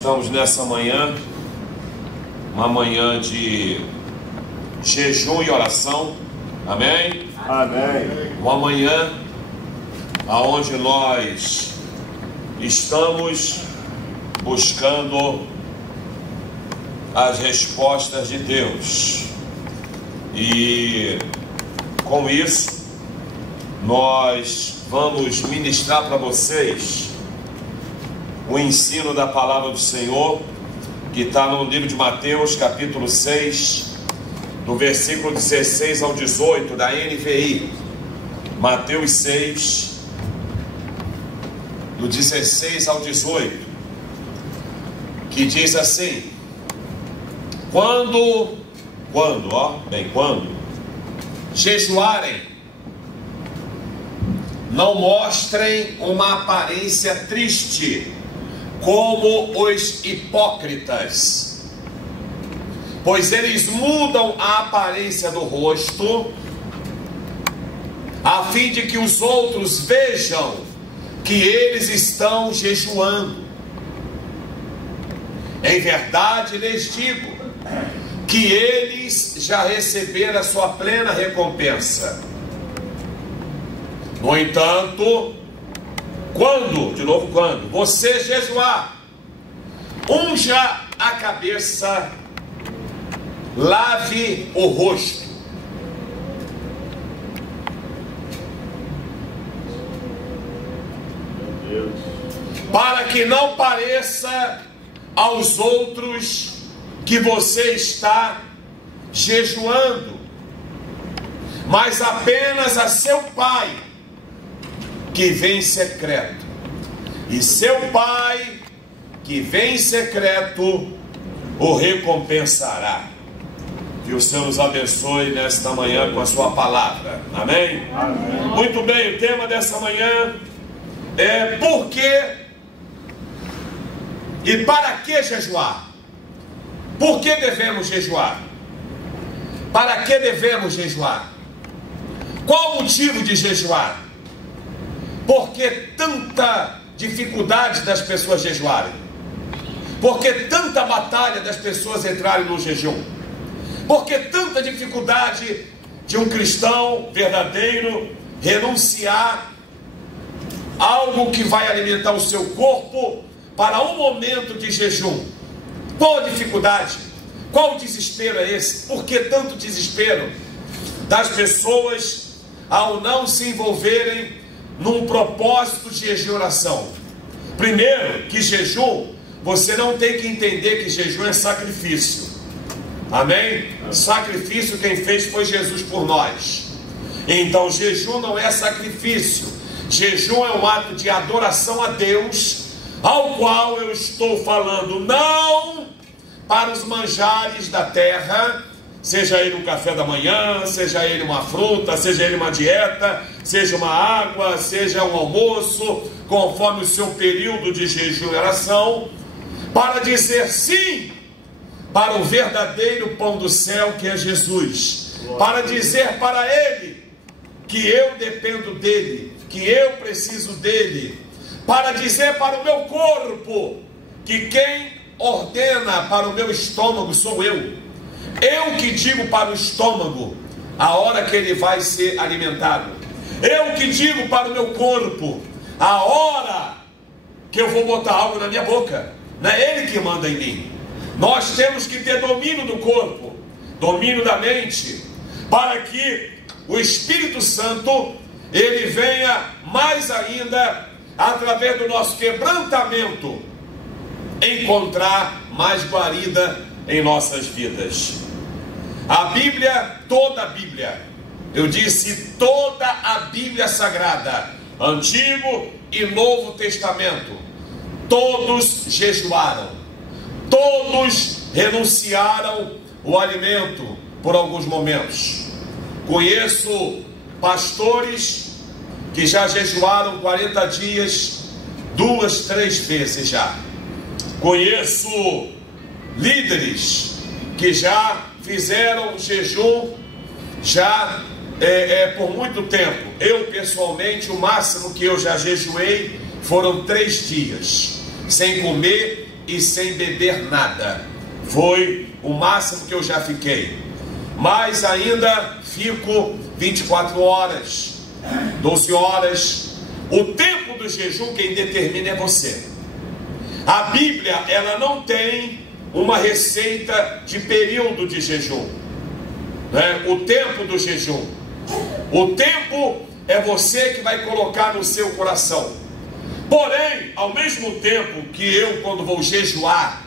Estamos nessa manhã, uma manhã de jejum e oração, amém? Amém. Uma manhã onde nós estamos buscando as respostas de Deus, e com isso nós vamos ministrar para vocês o ensino da palavra do Senhor, que está no livro de Mateus, capítulo 6, do versículo 16 ao 18, da NVI. Mateus 6, do 16 ao 18, que diz assim: quando jejuarem, não mostrem uma aparência triste, como os hipócritas, pois eles mudam a aparência do rosto, a fim de que os outros vejam que eles estão jejuando. Em verdade lhes digo que eles já receberam a sua plena recompensa. No entanto, quando você jejuar, unja a cabeça, lave o rosto, para que não pareça aos outros que você está jejuando, mas apenas a seu Pai que vem em secreto, e seu Pai que vem em secreto o recompensará. Que o Senhor nos abençoe nesta manhã com a sua palavra, amém? Amém. Muito bem, o tema dessa manhã é por que e para que jejuar? Por que devemos jejuar? Para que devemos jejuar? Qual o motivo de jejuar? Por que tanta dificuldade das pessoas jejuarem? Por que tanta batalha das pessoas entrarem no jejum? Por que tanta dificuldade de um cristão verdadeiro renunciar a algo que vai alimentar o seu corpo para um momento de jejum? Qual a dificuldade? Qual o desespero é esse? Por que tanto desespero das pessoas ao não se envolverem num propósito de jejum e oração? Primeiro, que jejum, você não tem que entender que jejum é sacrifício, amém? Sacrifício quem fez foi Jesus por nós. Então jejum não é sacrifício. Jejum é um ato de adoração a Deus, ao qual eu estou falando não para os manjares da terra, seja ele um café da manhã, seja ele uma fruta, seja ele uma dieta, seja uma água, seja um almoço, conforme o seu período de jejum e oração, para dizer sim para o verdadeiro pão do céu, que é Jesus, para dizer para Ele que eu dependo dEle, que eu preciso dEle, para dizer para o meu corpo que quem ordena para o meu estômago sou eu. Eu que digo para o estômago a hora que ele vai ser alimentado. Eu que digo para o meu corpo a hora que eu vou botar algo na minha boca. Não é ele que manda em mim. Nós temos que ter domínio do corpo, domínio da mente, para que o Espírito Santo ele venha mais ainda, através do nosso quebrantamento, encontrar mais guarida em nossas vidas. A Bíblia, toda a Bíblia, eu disse toda a Bíblia Sagrada, Antigo e Novo Testamento, todos jejuaram, todos renunciaram o alimento por alguns momentos. Conheço pastores que já jejuaram 40 dias, 2, 3 vezes já. Conheço líderes que já fizeram jejum já por muito tempo. Eu pessoalmente, o máximo que eu já jejuei foram 3 dias, sem comer e sem beber nada. Foi o máximo que eu já fiquei. Mas ainda fico 24 horas, 12 horas. O tempo do jejum quem determina é você. A Bíblia, ela não tem uma receita de período de jejum, né? O tempo do jejum. O tempo é você que vai colocar no seu coração. Porém, ao mesmo tempo que eu, quando vou jejuar,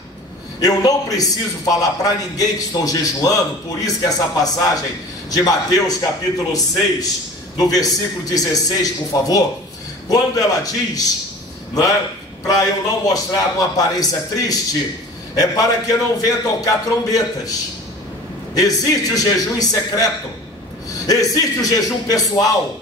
eu não preciso falar para ninguém que estou jejuando. Por isso que essa passagem de Mateus capítulo 6, do versículo 16, por favor, quando ela diz, né, para eu não mostrar uma aparência triste, é para que eu não venha tocar trombetas. Existe o jejum em secreto, existe o jejum pessoal,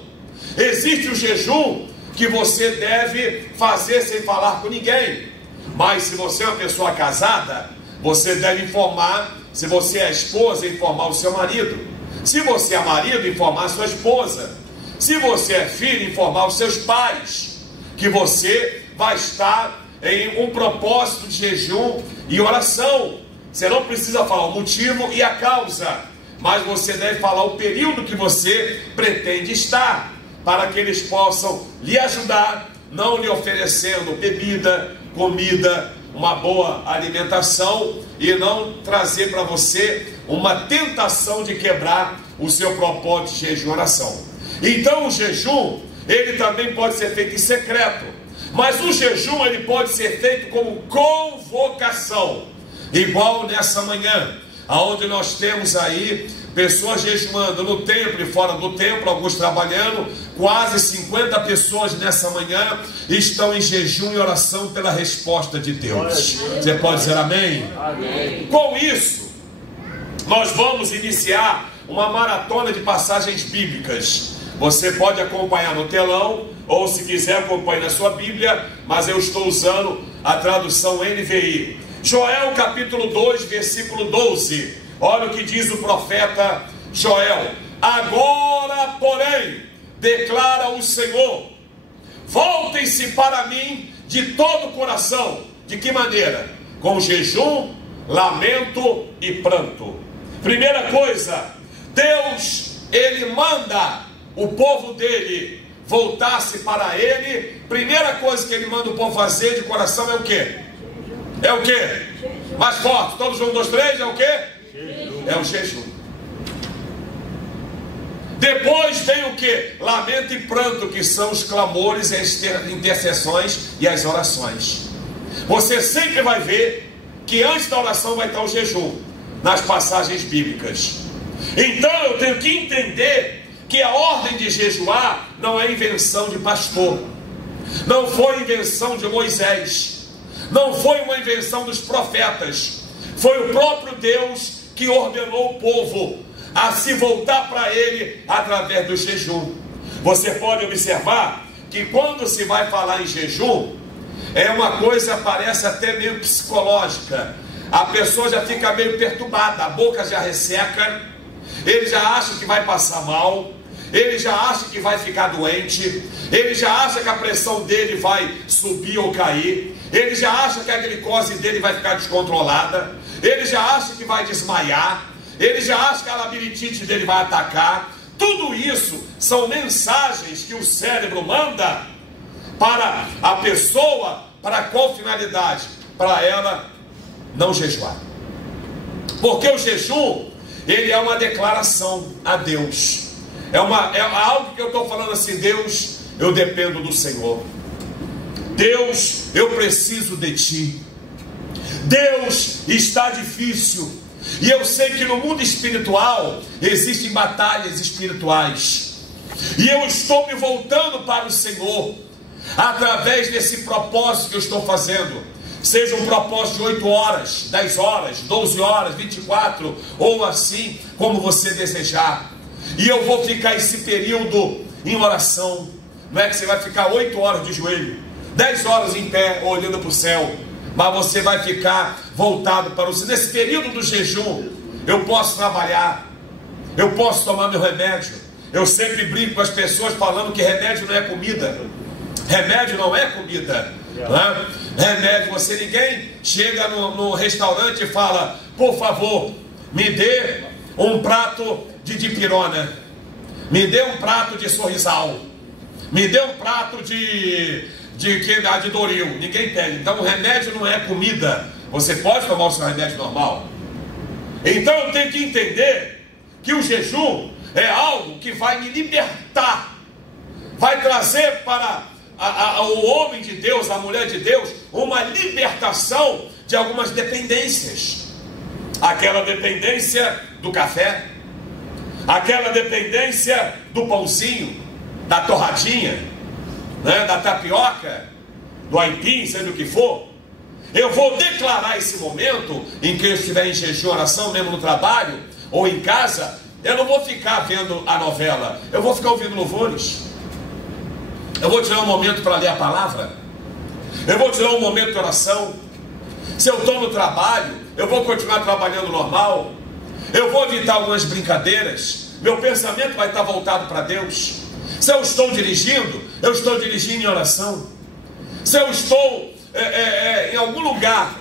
existe o jejum que você deve fazer sem falar com ninguém. Mas se você é uma pessoa casada, você deve informar. Se você é esposa, informar o seu marido. Se você é marido, informar a sua esposa. Se você é filho, informar os seus pais que você vai estar em um propósito de jejum e oração. Você não precisa falar o motivo e a causa, mas você deve falar o período que você pretende estar, para que eles possam lhe ajudar, não lhe oferecendo bebida, comida, uma boa alimentação, e não trazer para você uma tentação de quebrar o seu propósito de jejum e oração. Então o jejum, ele também pode ser feito em secreto, mas o jejum ele pode ser feito como convocação, igual nessa manhã, aonde nós temos aí pessoas jejuando no templo e fora do templo, alguns trabalhando. Quase 50 pessoas nessa manhã estão em jejum e oração pela resposta de Deus. Você pode dizer amém? Amém. Com isso, nós vamos iniciar uma maratona de passagens bíblicas. Você pode acompanhar no telão, ou se quiser acompanhe na sua Bíblia, mas eu estou usando a tradução NVI. Joel capítulo 2, versículo 12. Olha o que diz o profeta Joel: agora, porém, declara o Senhor, voltem-se para mim de todo o coração. De que maneira? Com jejum, lamento e pranto. Primeira coisa, Deus, ele manda o povo dele voltar-se para ele. Primeira coisa que ele manda o povo fazer de coração é o quê? É o quê? Mais forte, todos juntos, 2, 3, é o quê? É o jejum. Depois vem o que? Lamento e pranto, que são os clamores, as intercessões e as orações. Você sempre vai ver que antes da oração vai estar o jejum, nas passagens bíblicas. Então eu tenho que entender que a ordem de jejuar não é invenção de pastor, não foi invenção de Moisés, não foi uma invenção dos profetas, foi o próprio Deus que ordenou o povo a se voltar para ele através do jejum. Você pode observar que quando se vai falar em jejum, é uma coisa, parece até meio psicológica. A pessoa já fica meio perturbada, a boca já resseca, ele já acha que vai passar mal, ele já acha que vai ficar doente, ele já acha que a pressão dele vai subir ou cair, ele já acha que a glicose dele vai ficar descontrolada, ele já acha que vai desmaiar, ele já acha que a labirintite dele vai atacar. Tudo isso são mensagens que o cérebro manda para a pessoa. Para qual finalidade? Para ela não jejuar. Porque o jejum, ele é uma declaração a Deus. É algo que eu estou falando assim: Deus, eu dependo do Senhor. Deus, eu preciso de Ti. Deus, está difícil. E eu sei que no mundo espiritual existem batalhas espirituais. E eu estou me voltando para o Senhor através desse propósito que eu estou fazendo. Seja um propósito de 8 horas, 10 horas, 12 horas, 24, ou assim como você desejar. E eu vou ficar esse período em oração. Não é que você vai ficar 8 horas de joelho, 10 horas em pé, olhando para o céu, mas você vai ficar voltado para o Senhor. Nesse período do jejum, eu posso trabalhar, eu posso tomar meu remédio. Eu sempre brinco com as pessoas falando que remédio não é comida. Remédio não é comida, né? remédio. Ninguém chega no restaurante e fala: por favor, me dê um prato de dipirona, me dê um prato de sorrisal, me dê um prato de Doril. Ninguém pede. Então o remédio não é comida. Você pode tomar o seu remédio normal. Então eu tenho que entender que o jejum é algo que vai me libertar, vai trazer para o homem de Deus, a mulher de Deus, uma libertação de algumas dependências. Aquela dependência do café, aquela dependência do pãozinho, da torradinha, né, da tapioca, do aipim, seja o que for. Eu vou declarar esse momento em que eu estiver em jejum, oração, mesmo no trabalho ou em casa. Eu não vou ficar vendo a novela, eu vou ficar ouvindo louvores. Eu vou tirar um momento para ler a palavra. Eu vou tirar um momento de oração. Se eu estou no trabalho, eu vou continuar trabalhando normal. Eu vou evitar algumas brincadeiras. Meu pensamento vai estar voltado para Deus. Se eu estou dirigindo, eu estou dirigindo em oração. Se eu estou em algum lugar,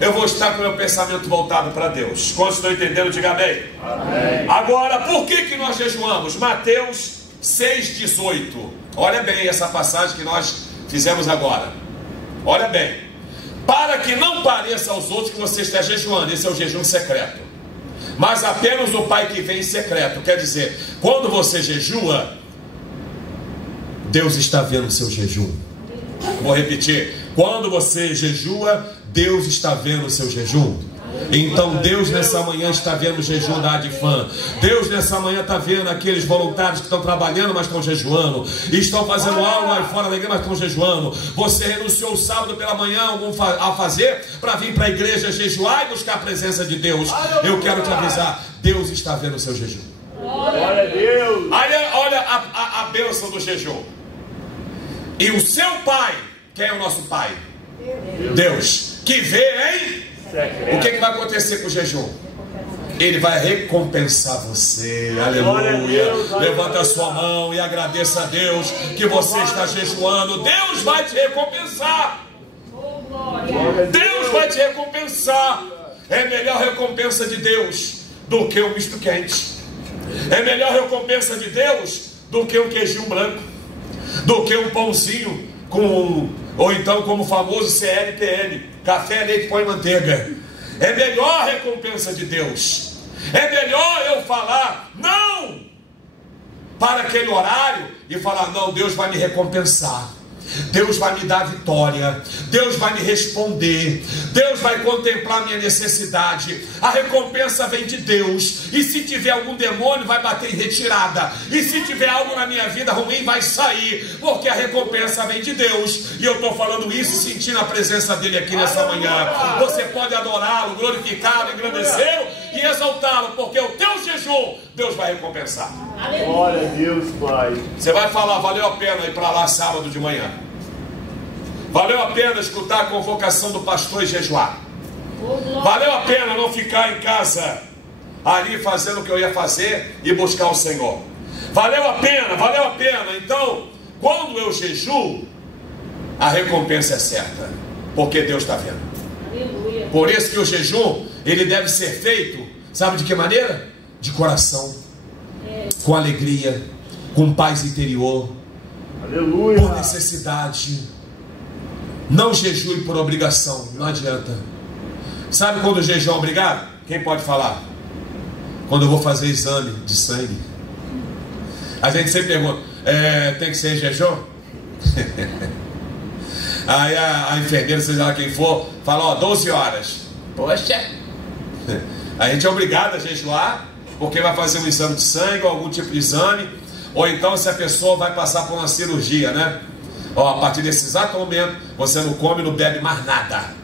eu vou estar com o meu pensamento voltado para Deus. Quantos estão entendendo? Diga amém. Amém. Agora, por que nós jejuamos? Mateus 6,18. Olha bem essa passagem que nós fizemos agora. Olha bem. Para que não pareça aos outros que você está jejuando. Esse é o jejum secreto. Mas apenas o Pai que vem em secreto. Quer dizer, quando você jejua, Deus está vendo o seu jejum. Vou repetir. Quando você jejua, Deus está vendo o seu jejum. Então Deus nessa manhã está vendo o jejum da Adifam. Deus nessa manhã está vendo aqueles voluntários que estão trabalhando, mas estão jejuando, e estão fazendo algo lá fora da igreja, mas estão jejuando. Você renunciou o sábado pela manhã a fazer para vir para a igreja jejuar e buscar a presença de Deus. Eu quero te avisar, Deus está vendo o seu jejum. Glória a Deus. Olha a bênção do jejum. E o seu Pai, quem é o nosso Pai? Deus, que vê em... O que vai acontecer com o jejum? Ele vai recompensar você. Aleluia. Levanta a sua mão e agradeça a Deus que você está jejuando. Deus vai te recompensar. Deus vai te recompensar. É melhor recompensa de Deus do que um misto quente. É melhor recompensa de Deus do que um queijinho branco, do que um pãozinho ou então como o famoso CLPN, café, leite, pão e manteiga. É melhor a recompensa de Deus. É melhor eu falar não para aquele horário e falar: não, Deus vai me recompensar, Deus vai me dar vitória, Deus vai me responder, Deus vai contemplar minha necessidade. A recompensa vem de Deus. E se tiver algum demônio, vai bater em retirada. E se tiver algo na minha vida ruim, vai sair, porque a recompensa vem de Deus. E eu estou falando isso sentindo a presença dele aqui nessa manhã. Você pode adorá-lo, glorificá-lo, engrandecê-lo e exaltá-lo, porque o teu jejum Deus vai recompensar. Glória a Deus, Pai. Você vai falar: valeu a pena ir para lá sábado de manhã, valeu a pena escutar a convocação do pastor e jejuar, valeu a pena não ficar em casa ali fazendo o que eu ia fazer e buscar o Senhor. Valeu a pena, valeu a pena. Então, quando eu jejuo, a recompensa é certa, porque Deus está vendo. Aleluia. Por isso que o jejum, ele deve ser feito, sabe de que maneira? De coração, com alegria, com paz interior. Aleluia. Por necessidade. Não jejue por obrigação, não adianta. Sabe quando o jejum é obrigado? Quem pode falar? Quando eu vou fazer exame de sangue. A gente sempre pergunta: tem que ser jejum? Aí a enfermeira, seja lá quem for, fala: 12 horas. Poxa, a gente é obrigado a jejuar, porque vai fazer um exame de sangue ou algum tipo de exame. Ou então se a pessoa vai passar por uma cirurgia, né? A partir desse exato momento, você não come e não bebe mais nada.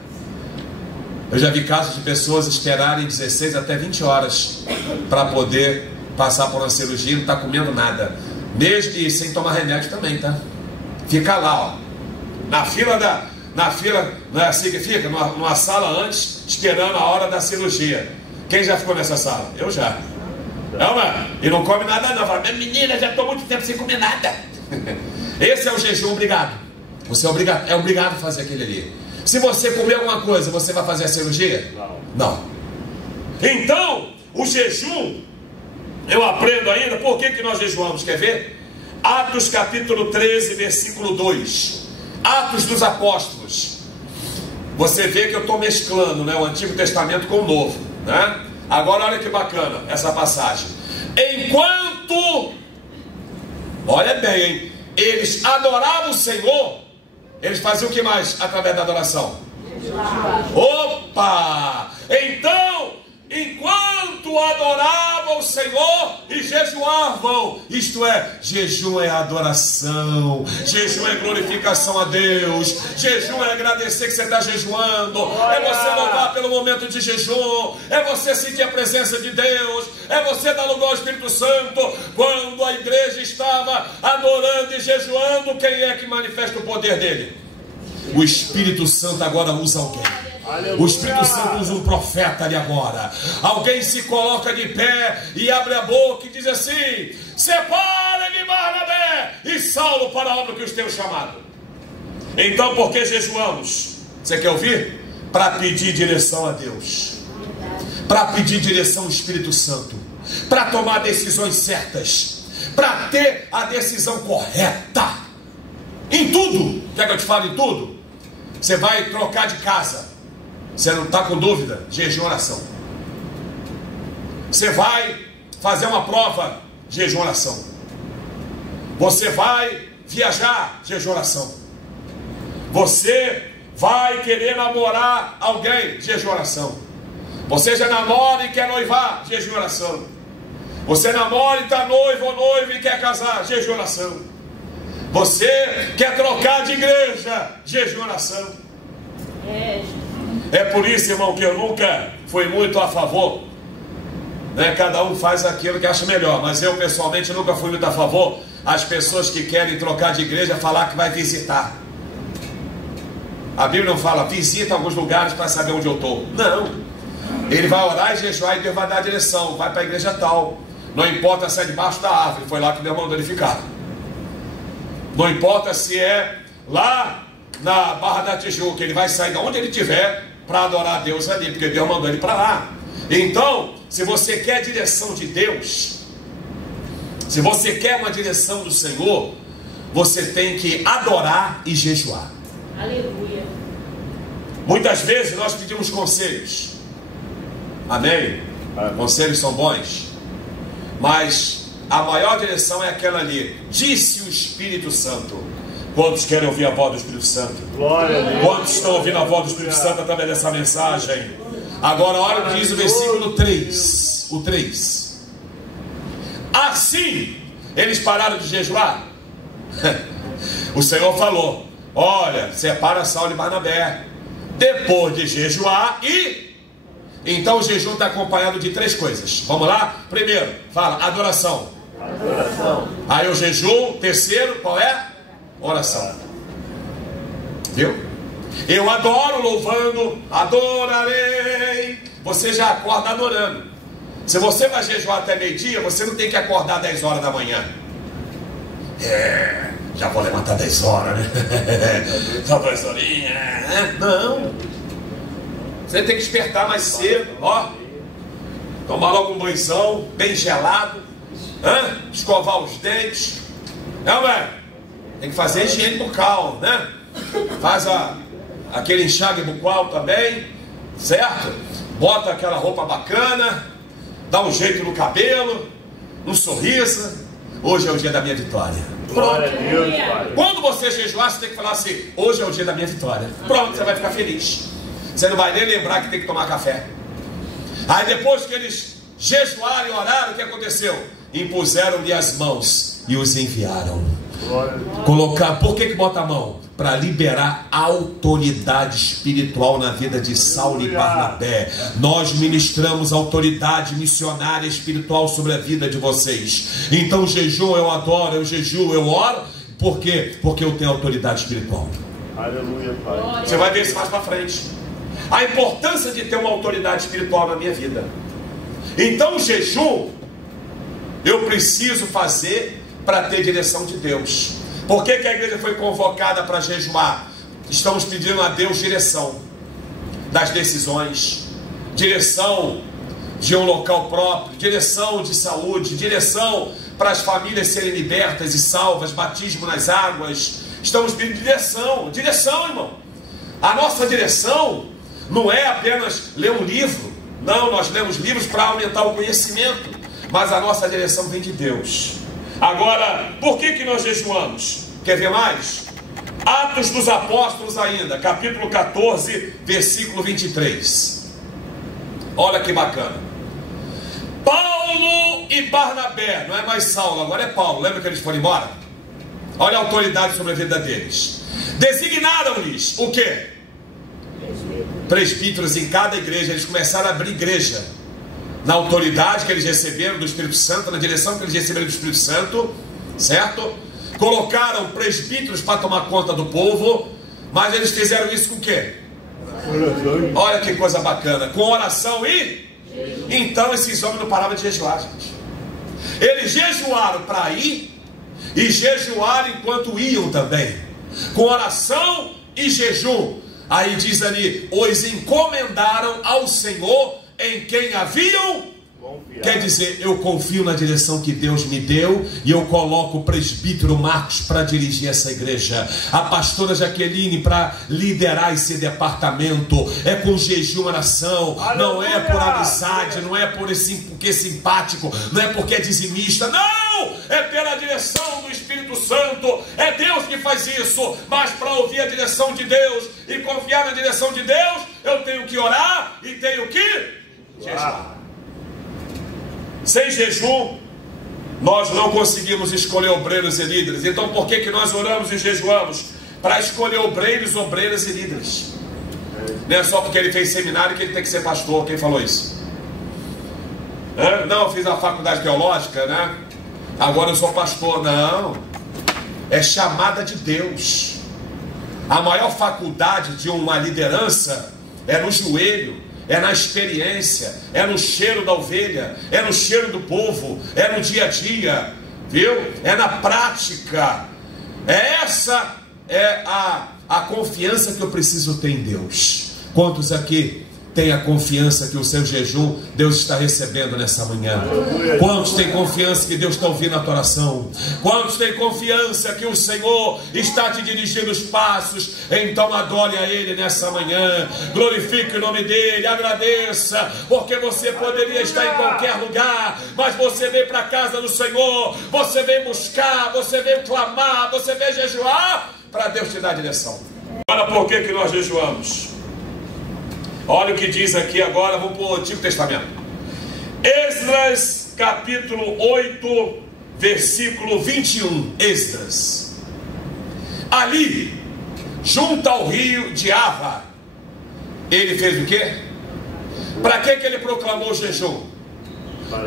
Eu já vi casos de pessoas esperarem 16 até 20 horas para poder passar por uma cirurgia e não está comendo nada. Mesmo e sem tomar remédio também, tá? Fica lá, ó, na fila, não é assim que fica? Numa sala antes, esperando a hora da cirurgia. Quem já ficou nessa sala? Eu já. Não, mano, e não come nada não. Fala: minha menina, já estou muito tempo sem comer nada. Esse é o jejum obrigado. Você é obrigado a fazer aquele ali. Se você comer alguma coisa, você vai fazer a cirurgia? Não. Então, o jejum, eu aprendo ainda, por que nós jejuamos? Quer ver? Atos capítulo 13, versículo 2. Atos dos Apóstolos. Você vê que eu estou mesclando, né, o Antigo Testamento com o Novo, né? Agora olha que bacana essa passagem. Enquanto, olha bem, hein? Eles adoravam o Senhor, eles faziam o que mais através da adoração? Opa! Então, enquanto adoravam o Senhor e jejuavam, isto é, jejum é adoração, jejum é glorificação a Deus, jejum é agradecer que você está jejuando, é você louvar pelo momento de jejum, é você sentir a presença de Deus, é você dar lugar ao Espírito Santo. Quando a igreja estava adorando e jejuando, quem é que manifesta o poder dele? O Espírito Santo agora usa alguém. O Espírito Santo usa um profeta ali agora. Alguém se coloca de pé e abre a boca e diz assim: separa-me Barnabé e Saulo para a obra que os tenho chamado. Então, por que jejuamos? Você quer ouvir? Para pedir direção a Deus, para pedir direção ao Espírito Santo, para tomar decisões certas, para ter a decisão correta em tudo. Quer que eu te fale em tudo? Você vai trocar de casa, você não está com dúvida? Jejum, oração. Você vai fazer uma prova? Jejum, oração. Você vai viajar? Jejum, oração. Você vai querer namorar alguém? Jejum, oração. Você já namora e quer noivar? Jejum, oração. Você namora e está noivo ou noivo e quer casar? Jejum, oração. Você quer trocar de igreja? Jejum, oração. É por isso, irmão, que eu nunca fui muito a favor, né? Cada um faz aquilo que acha melhor, mas eu pessoalmente nunca fui muito a favor as pessoas que querem trocar de igreja falar que vai visitar. A Bíblia não fala visita alguns lugares para saber onde eu estou. Não. Ele vai orar e jejuar e Deus vai dar a direção. Vai para a igreja tal. Não importa se é debaixo da árvore, foi lá que Deus mandou ele ficar. Não importa se é lá na Barra da Tijuca, ele vai sair de onde ele estiver para adorar a Deus ali, porque Deus mandou ele para lá. Então, se você quer a direção de Deus, se você quer uma direção do Senhor, você tem que adorar e jejuar. Aleluia. Muitas vezes nós pedimos conselhos. Amém? Conselhos são bons, mas a maior direção é aquela ali. Disse o Espírito Santo. Quantos querem ouvir a voz do Espírito Santo? Glória a Deus. Quantos estão ouvindo a voz do Espírito Santo através dessa mensagem? Agora olha o que diz o versículo 3. O 3. Assim, eles pararam de jejuar. O Senhor falou: olha, separa Saulo e Barnabé. Depois de jejuar e... Então o jejum está acompanhado de 3 coisas. Vamos lá? Primeiro, fala, adoração. Adoração. Aí o jejum. Terceiro, qual é? Oração. Viu? Eu adoro louvando, adorarei. Você já acorda adorando. Se você vai jejuar até meio-dia, você não tem que acordar 10 horas da manhã. Já vou levantar 10 horas, né? Só 2 horinhas, né? Não. Você tem que despertar mais cedo, ó. Tomar logo um banhozão, bem gelado. Escovar os dentes. Não, velho? Tem que fazer higiene bucal, né? Faz aquele enxágue bucal também, certo? Bota aquela roupa bacana, dá um jeito no cabelo, um sorriso. Hoje é o dia da minha vitória. Glória a Deus, Pai. Quando você jejuar, você tem que falar assim: hoje é o dia da minha vitória. Pronto, você vai ficar feliz. Você não vai nem lembrar que tem que tomar café. Aí depois que eles jejuaram e oraram, o que aconteceu? Impuseram-lhe as mãos e os enviaram. Colocar, por que bota a mão? Para liberar autoridade espiritual na vida de Saulo e Barnabé. Nós ministramos autoridade missionária espiritual sobre a vida de vocês. Então jejum eu adoro, eu jejuo, eu oro. Por quê? Porque eu tenho autoridade espiritual. Aleluia, Pai. Você vai ver isso mais para frente. A importância de ter uma autoridade espiritual na minha vida. Então o jejum eu preciso fazer para ter direção de Deus. Por que a igreja foi convocada para jejuar? estamos pedindo a Deus direção das decisões, direção de um local próprio, direção de saúde, direção para as famílias serem libertas e salvas, batismo nas águas. Estamos pedindo direção, irmão. A nossa direção não é apenas ler um livro. Não, nós lemos livros para aumentar o conhecimento, mas a nossa direção vem de Deus. Agora, por que nós jejuamos? Quer ver mais? Atos dos Apóstolos ainda, capítulo 14, versículo 23. Olha que bacana. Paulo e Barnabé, não é mais Saulo, agora é Paulo. Lembra que eles foram embora? Olha a autoridade sobre a vida deles. Designaram-lhes o quê? Presbíteros em cada igreja. Eles começaram a abrir igreja na autoridade que eles receberam do Espírito Santo, na direção que eles receberam do Espírito Santo, certo? Colocaram presbíteros para tomar conta do povo, mas eles fizeram isso com o quê? Olha que coisa bacana, com oração e... Então esses homens não paravam de jejuar, gente. Eles jejuaram para ir e jejuaram enquanto iam também, com oração e jejum. Aí diz ali, os encomendaram ao Senhor em quem haviam. Quer dizer, eu confio na direção que Deus me deu e eu coloco o presbítero Marcos para dirigir essa igreja, a pastora Jaqueline para liderar esse departamento. É com jejum e oração. Não é por amizade, não é porque é simpático, não é porque é dizimista, não! É pela direção do Espírito Santo. É Deus que faz isso. Mas para ouvir a direção de Deus e confiar na direção de Deus, eu tenho que orar e tenho que jejuar. Sem jejum, nós não conseguimos escolher obreiros e líderes. Então por que nós oramos e jejuamos? Para escolher obreiros, obreiras e líderes. Não é só porque ele fez seminário que ele tem que ser pastor. Quem falou isso? Não, eu fiz a faculdade teológica, né? Agora eu sou pastor. Não. É chamada de Deus. A maior faculdade de uma liderança é no joelho, é na experiência, é no cheiro da ovelha, é no cheiro do povo, é no dia a dia, viu? É na prática. Essa é a confiança que eu preciso ter em Deus. Quantos aqui têm a confiança que o seu jejum Deus está recebendo nessa manhã? Quantos têm confiança que Deus está ouvindo a tua oração? Quantos têm confiança que o Senhor está te dirigindo os passos? Então adore a Ele nessa manhã, glorifique o nome dEle, agradeça, porque você poderia estar em qualquer lugar, mas você veio para a casa do Senhor, você veio buscar, você veio clamar, você veio jejuar, para Deus te dar direção. Olha por que nós jejuamos. Olha o que diz aqui agora, vamos para o Antigo Testamento. Esdras, capítulo 8, versículo 21. Esdras. Ali, junto ao rio de Ava, ele fez o quê? Para que ele proclamou o jejum?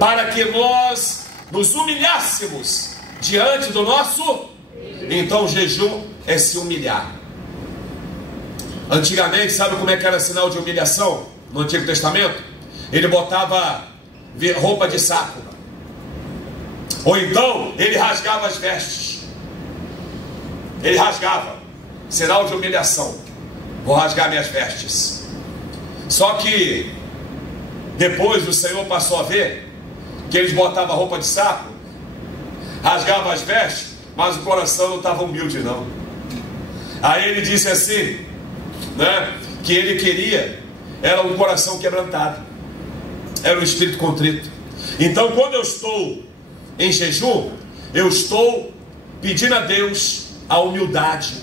Para que nós nos humilhássemos diante do nosso... Então o jejum é se humilhar. Antigamente, sabe como é que era sinal de humilhação no Antigo Testamento? Ele botava roupa de saco, ou então ele rasgava as vestes. Ele rasgava, sinal de humilhação. Vou rasgar minhas vestes. Só que depois o Senhor passou a ver que eles botavam roupa de saco, rasgavam as vestes, mas o coração não estava humilde não. Aí ele disse assim, né, que ele queria era um coração quebrantado, era um espírito contrito. Então quando eu estou em jejum, eu estou pedindo a Deus a humildade,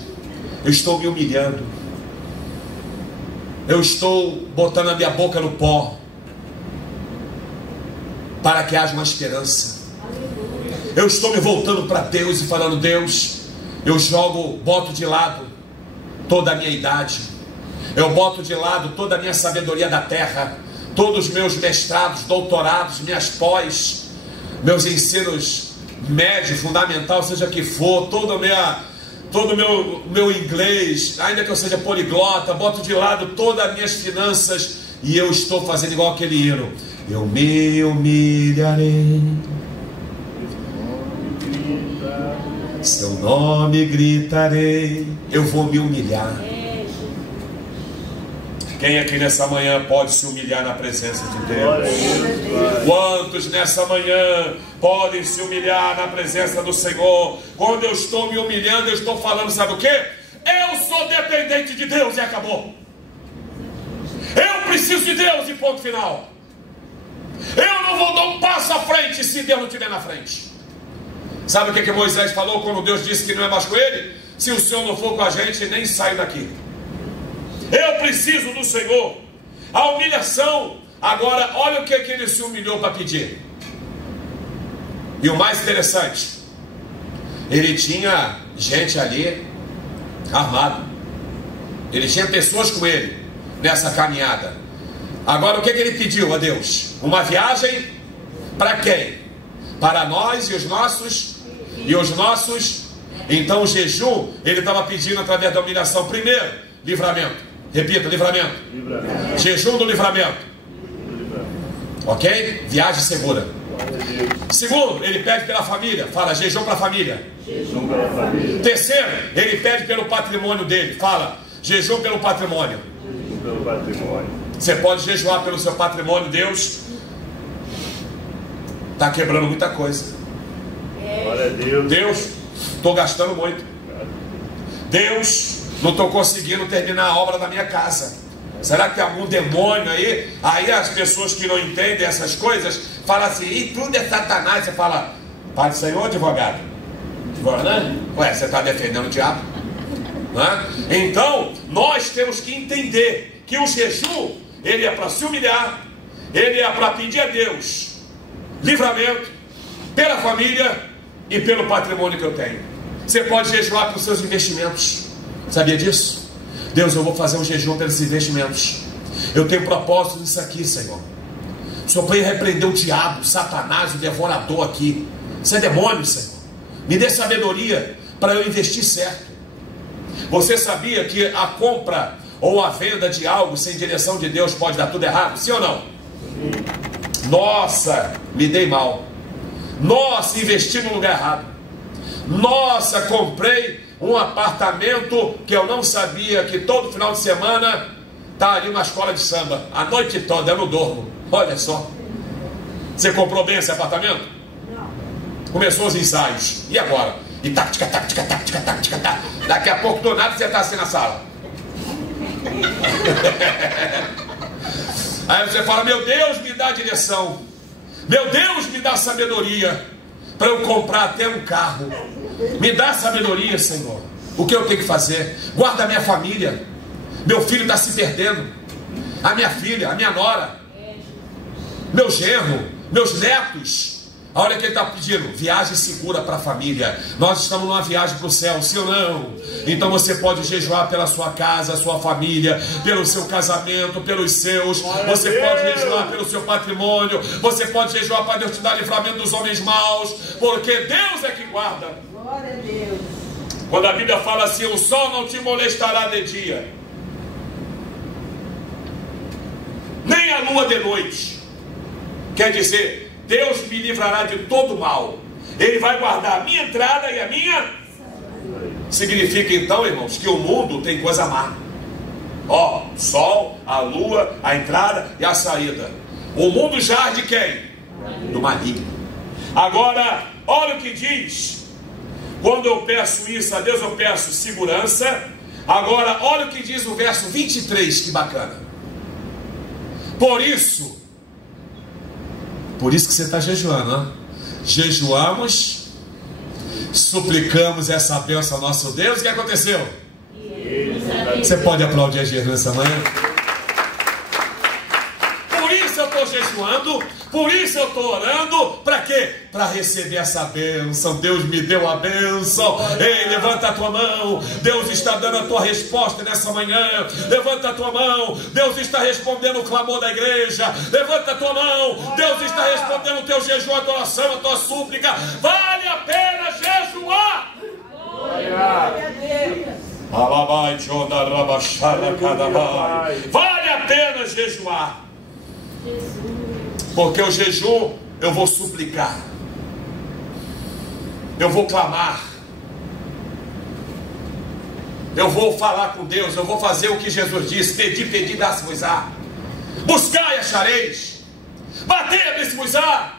eu estou me humilhando, eu estou botando a minha boca no pó para que haja uma esperança. Eu estou me voltando para Deus e falando, Deus, eu boto de lado toda a minha idade, eu boto de lado toda a minha sabedoria da terra, todos os meus mestrados, doutorados, minhas pós, meus ensinos médio, fundamental, seja que for, todo o meu inglês, ainda que eu seja poliglota, boto de lado todas as minhas finanças e eu estou fazendo igual aquele hino. Eu me humilharei, seu nome gritarei, eu vou me humilhar. Quem aqui nessa manhã pode se humilhar na presença de Glória a Deus? Deus, Pai. Quantos nessa manhã podem se humilhar na presença do Senhor? Quando eu estou me humilhando, eu estou falando, sabe o quê? Eu sou dependente de Deus e acabou. Eu preciso de Deus e ponto final. Eu não vou dar um passo à frente se Deus não estiver na frente. Sabe o que Moisés falou quando Deus disse que não é mais com ele? Se o Senhor não for com a gente, nem sai daqui. Eu preciso do Senhor. A humilhação. Agora, olha o que ele se humilhou para pedir. E o mais interessante, ele tinha gente ali armado. Ele tinha pessoas com ele nessa caminhada. Agora, o que ele pediu a Deus? Uma viagem para quem? Para nós e os nossos. Então o jejum, ele estava pedindo através da humilhação. Primeiro, livramento. Repita, livramento. Jejum do livramento. Ok? Viagem segura. Segundo, ele pede pela família. Fala, jejum para a família. Terceiro, ele pede pelo patrimônio dele. Fala, jejum pelo patrimônio. Você pode jejuar pelo seu patrimônio. Deus está quebrando muita coisa. Deus, estou gastando muito. Deus, não estou conseguindo terminar a obra da minha casa. Será que tem algum demônio aí? Aí as pessoas que não entendem essas coisas falam assim, e tudo é Satanás. Você fala, Pai do Senhor, advogado. Né? Ué, você está defendendo o diabo? Né? Então, nós temos que entender que o jejum, ele é para se humilhar, ele é para pedir a Deus livramento pela família e pelo patrimônio que eu tenho. Você pode jejuar pelos seus investimentos. Sabia disso? Deus, eu vou fazer um jejum pelos investimentos. Eu tenho propósito nisso aqui, Senhor. O Senhor vai repreender o diabo, o Satanás, o devorador aqui. Isso é demônio, Senhor. Me dê sabedoria para eu investir certo. Você sabia que a compra ou a venda de algo sem direção de Deus pode dar tudo errado? Sim ou não? Nossa, me dei mal. Nossa, investi no lugar errado. Nossa, comprei um apartamento que eu não sabia que todo final de semana está ali uma escola de samba. A noite toda eu não durmo. Olha só. Você comprou bem esse apartamento? Não. Começou os ensaios. E agora? E tática. Daqui a pouco do nada você está assim na sala. Aí você fala, meu Deus, me dá direção. Meu Deus, me dá sabedoria para eu comprar até um carro. Me dá sabedoria, Senhor. O que eu tenho que fazer? Guarda a minha família. Meu filho está se perdendo. A minha filha, a minha nora, meu genro, meus netos. Olha o que ele está pedindo, viagem segura para a família. Nós estamos numa viagem para o céu, sim ou não? Então você pode jejuar pela sua casa, sua família, pelo seu casamento, pelos seus. Você pode jejuar pelo seu patrimônio. Você pode jejuar para Deus te dar livramento dos homens maus, porque Deus é que guarda. Glória a Deus. Quando a Bíblia fala assim, o sol não te molestará de dia, nem a lua de noite. Quer dizer, Deus me livrará de todo mal. Ele vai guardar a minha entrada e a minha. Significa então, irmãos, que o mundo tem coisa má. Ó, sol, a lua, a entrada e a saída. O mundo jaz de quem? Do maligno. Agora, olha o que diz. Quando eu peço isso a Deus, eu peço segurança. Agora, olha o que diz o verso 23, que bacana. Por isso que você está jejuando, hein? Jejuamos, suplicamos essa bênção ao nosso Deus. O que aconteceu? Você pode aplaudir a Jesus nessa manhã? Por isso eu estou jejuando, por isso eu estou orando. Para quê? Para receber essa bênção. Deus me deu a bênção. Ei, levanta a tua mão. Deus está dando a tua resposta nessa manhã. Levanta a tua mão. Deus está respondendo o clamor da igreja. Levanta a tua mão. Deus está respondendo o teu jejum, a tua oração, a tua súplica. Vale a pena jejuar. Vale a pena jejuar. Porque o jejum eu vou suplicar, eu vou clamar, Eu vou falar com Deus, eu vou fazer o que Jesus disse: pedi, pedi, dá-se-vos-á. Buscai, achareis. Batei, abrir-se-vos-á.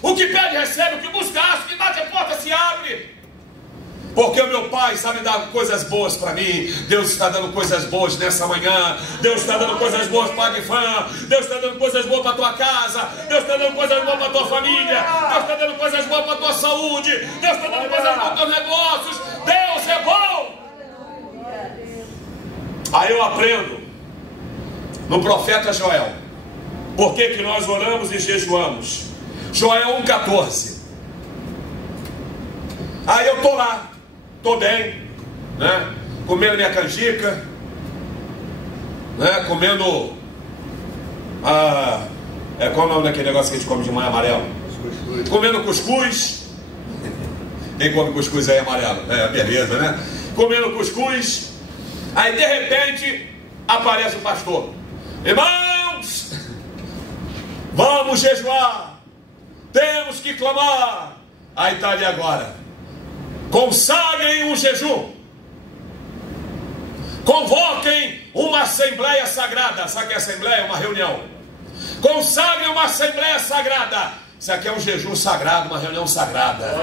O que pede, recebe. O que busca, acha. O que bate, a porta se abre. Porque o meu Pai sabe dar coisas boas para mim. Deus está dando coisas boas nessa manhã. Deus está dando coisas boas para a Guifã. Deus está dando coisas boas para a tua casa. Deus está dando coisas boas para a tua família. Deus está dando coisas boas para a tua saúde. Deus está dando coisas boas para os teus negócios. Deus é bom. Aí eu aprendo no profeta Joel. Por que nós oramos e jejuamos? Joel 1,14. Aí eu estou lá, estou bem, né? Comendo minha canjica, né? Comendo qual é o nome daquele negócio que a gente come de manhã, amarelo? Cuscuz. Comendo cuscuz. Quem come cuscuz aí amarelo? É, beleza, né? Comendo cuscuz. Aí de repente aparece o pastor: irmãos, vamos jejuar, temos que clamar. Aí está ali agora: consagrem um jejum, convoquem uma assembleia sagrada. Sabe o que é assembleia? Uma reunião. Consagrem uma assembleia sagrada. Isso aqui é um jejum sagrado, uma reunião sagrada.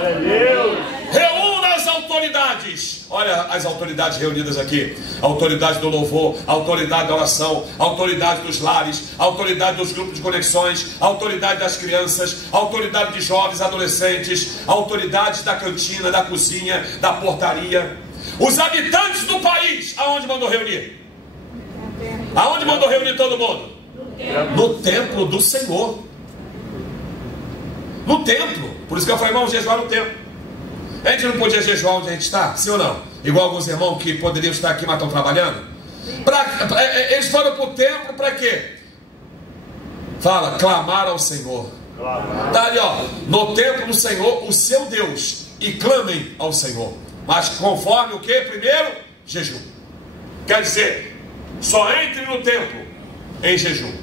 Reúna as autoridades. Olha as autoridades reunidas aqui: a autoridade do louvor, a autoridade da oração, a autoridade dos lares, a autoridade dos grupos de conexões, a autoridade das crianças, a autoridade de jovens, adolescentes, a autoridade da cantina, da cozinha, da portaria. Os habitantes do país, aonde mandou reunir? Aonde mandou reunir todo mundo? No templo do Senhor. No templo. Por isso que eu falei: vamos jejuar no templo. A gente não podia jejuar onde a gente está? Sim ou não? Igual alguns irmãos que poderiam estar aqui, mas estão trabalhando. Eles foram para o templo para quê? Fala: clamar ao Senhor. Está ali, ó, no templo do Senhor, o seu Deus, e clamem ao Senhor. Mas conforme o que? Primeiro, jejum. Quer dizer, só entre no templo em jejum,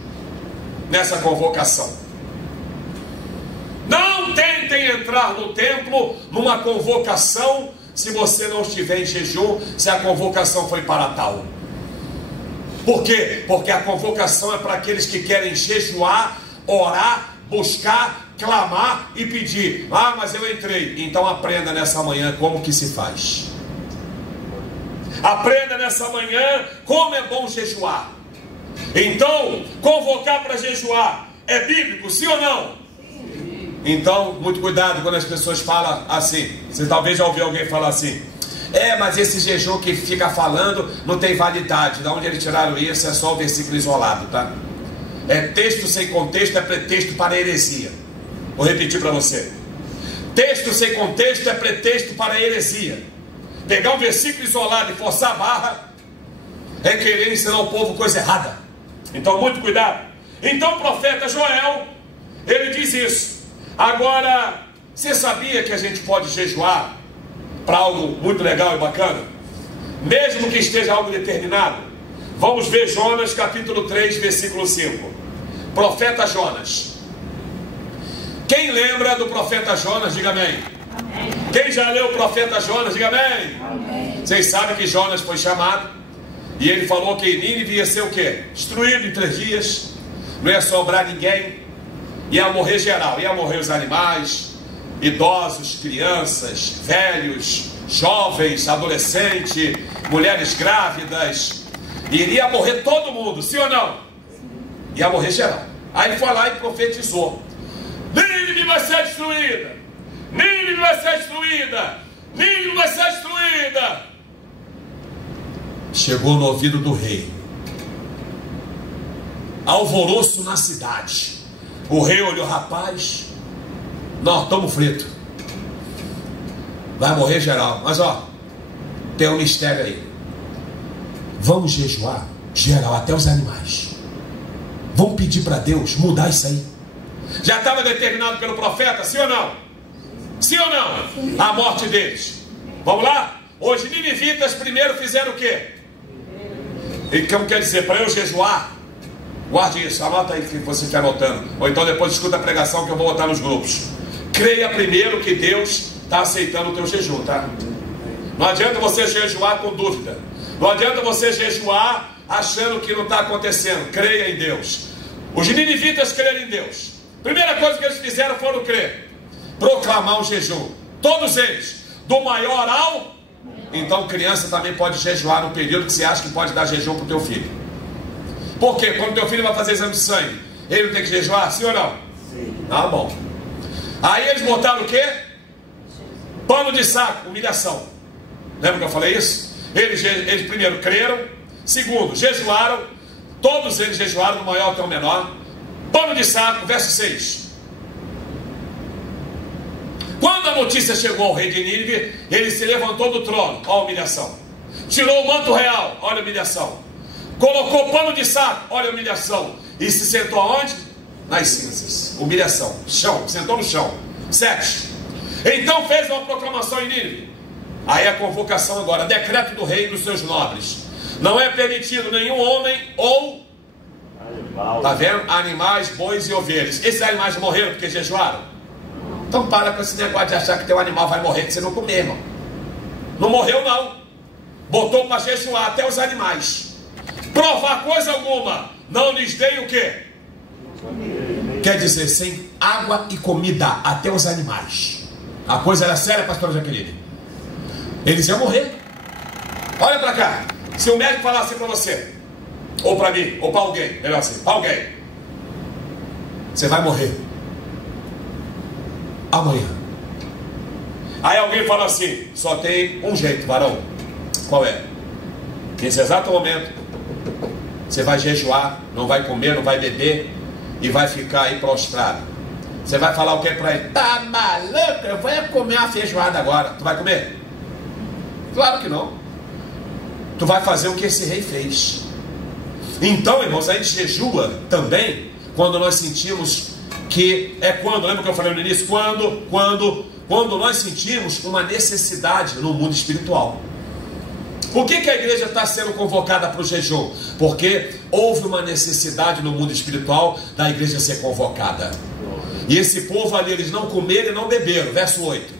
nessa convocação. Não tentem entrar no templo numa convocação se você não estiver em jejum, se a convocação foi para tal. Por quê? Porque a convocação é para aqueles que querem jejuar, orar, buscar, clamar e pedir. Ah, mas eu entrei. Então aprenda nessa manhã como que se faz. Aprenda nessa manhã como é bom jejuar. Então, convocar para jejuar é bíblico, sim ou não? Então, muito cuidado quando as pessoas falam assim. Você talvez já ouviu alguém falar assim: mas esse jejum que fica falando não tem validade. De onde eles tiraram isso? É só o versículo isolado, tá? É texto sem contexto, é pretexto para heresia. Vou repetir para você: texto sem contexto é pretexto para heresia. Pegar um versículo isolado e forçar a barra é querer ensinar o povo coisa errada. Então, muito cuidado. Então, o profeta Joel, ele diz isso. Agora, você sabia que a gente pode jejuar para algo muito legal e bacana? Mesmo que esteja algo determinado? Vamos ver Jonas capítulo 3, versículo 5. Profeta Jonas. Quem lembra do profeta Jonas, diga amém. Amém. Quem já leu o profeta Jonas, diga amém. Amém. Vocês sabem que Jonas foi chamado e ele falou que Nínive ia ser o quê? Destruído em 3 dias. Não ia sobrar ninguém. Ia morrer geral, ia morrer os animais, idosos, crianças, velhos, jovens, adolescentes, mulheres grávidas. Iria morrer todo mundo, sim ou não? Ia morrer geral. Aí foi lá e profetizou: Nínive vai ser destruída, Nínive vai ser destruída, Nínive vai ser destruída. Chegou no ouvido do rei, alvoroço na cidade. O rei olhou: rapaz, nós estamos fritos, vai morrer geral. Mas ó, tem um mistério aí. Vamos jejuar geral, até os animais. Vamos pedir para Deus mudar isso aí. Já estava determinado pelo profeta, sim ou não? Sim ou não? Sim. A morte deles. Vamos lá? Os ninivitas primeiro fizeram o quê? E como quer dizer, para eu jejuar, guarde isso, anota aí que você está anotando. Ou então depois escuta a pregação que eu vou botar nos grupos. Creia primeiro que Deus está aceitando o teu jejum, tá? Não adianta você jejuar com dúvida. Não adianta você jejuar achando que não está acontecendo. Creia em Deus. Os ninivitas creram em Deus. Primeira coisa que eles fizeram foram crer. Proclamar o jejum. Todos eles, do maior ao... Então criança também pode jejuar no período que você acha que pode dar jejum para o teu filho. Por quê? Quando teu filho vai fazer exame de sangue, ele não tem que jejuar, sim ou não? Sim. Ah, bom. Aí eles botaram o quê? Pano de saco, humilhação. Lembra que eu falei isso? Eles primeiro creram, segundo, jejuaram. Todos eles jejuaram, do maior até o menor. Pano de saco, verso 6. Quando a notícia chegou ao rei de Nínive, ele se levantou do trono, olha a humilhação. Tirou o manto real, olha a humilhação. Colocou pano de saco, olha a humilhação. E se sentou aonde? Nas cinzas. Humilhação, chão, sentou no chão. 7. Então fez uma proclamação em Nínive. Aí a convocação agora, decreto do rei e dos seus nobres. Não é permitido nenhum homem ou... Tá vendo? Animais, bois e ovelhas. Esses animais morreram porque jejuaram? Então para com esse negócio de achar que teu animal vai morrer que você não comer, irmão. Não morreu não. Botou para jejuar até os animais. Provar coisa alguma. Não lhes dei o quê? Quer dizer, sem água e comida até os animais. A coisa era séria, pastora Jaqueline. Eles iam morrer. Olha para cá. Se o médico falar assim para você, ou para mim, ou para alguém, melhor assim, para alguém, você vai morrer amanhã. Aí alguém fala assim, só tem um jeito, varão. Qual é? Nesse exato momento, você vai jejuar, não vai comer, não vai beber, e vai ficar aí prostrado. Você vai falar o que para ele? Tá maluco? Eu vou comer uma feijoada agora. Tu vai comer? Claro que não. Tu vai fazer o que esse rei fez. Então, irmãos, a gente jejua também quando nós sentimos que é quando, lembra que eu falei no início? Quando nós sentimos uma necessidade no mundo espiritual. Por que a igreja está sendo convocada para o jejum? Porque houve uma necessidade no mundo espiritual da igreja ser convocada. E esse povo ali, eles não comeram e não beberam. Verso 8.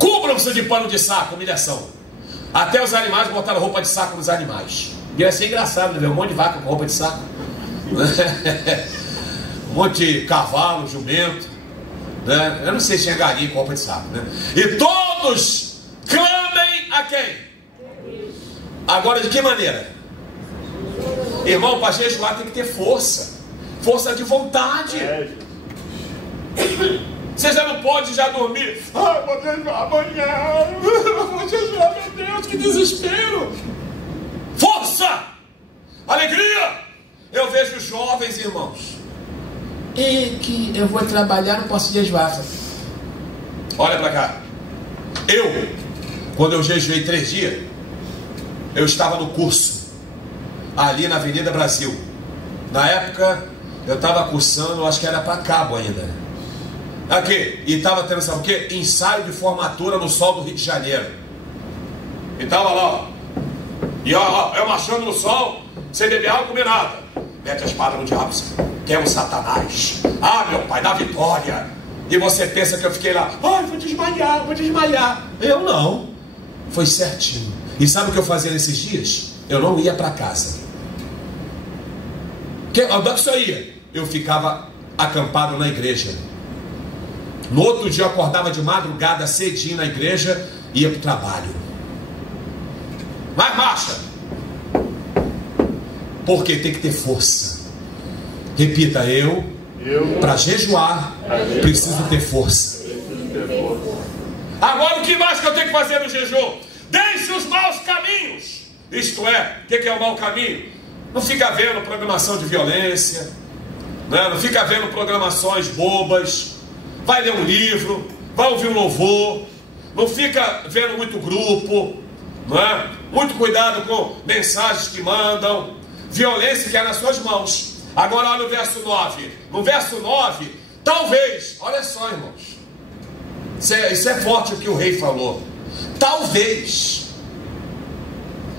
Cubram-se de pano de saco, humilhação. Até os animais botaram roupa de saco nos animais. Ia ser engraçado, né? Ver um monte de vaca com roupa de saco. Um monte de cavalo, jumento, né? Eu não sei se tinha galinha com roupa de saco, né? E todos clamem a quem? Agora, de que maneira? Irmão, para jejuar tem que ter força. Força de vontade. Você já não pode já dormir. Ai, vou jejuar amanhã. Vou jejuar, meu Deus, que desespero. Força! Alegria! Eu vejo jovens, irmãos. E que eu vou trabalhar, não posso jejuar. Olha para cá. Quando eu jejuei 3 dias, eu estava no curso ali na Avenida Brasil. Na época eu estava cursando, acho que era para cabo ainda. Aqui, e estava tendo, sabe o quê? Ensaio de formatura no sol do Rio de Janeiro. E estava lá, ó. E ó, eu marchando no sol, sem beber água, comer nada. Mete a espada no diabo, quer um Satanás. Ah, meu pai, dá vitória. E você pensa que eu fiquei lá, ai, vou desmaiar. Eu não. Foi certinho. E sabe o que eu fazia nesses dias? Eu não ia para casa. Onde é que eu ia? Eu ficava acampado na igreja. No outro dia eu acordava de madrugada cedinho na igreja e ia para o trabalho. Vai, marcha! Porque tem que ter força. Repita, para jejuar, preciso ter força. Agora o que mais que eu tenho que fazer no jejum? Deixe os maus caminhos. Isto é, o que é o mau caminho? Não fica vendo programação de violência, né? Não fica vendo programações bobas. Vai ler um livro, vai ouvir um louvor. Não fica vendo muito grupo, não é? Muito cuidado com mensagens que mandam. Violência que é nas suas mãos. Agora olha o verso 9. No verso 9, talvez, olha só, irmãos, isso é forte o que o rei falou. Talvez,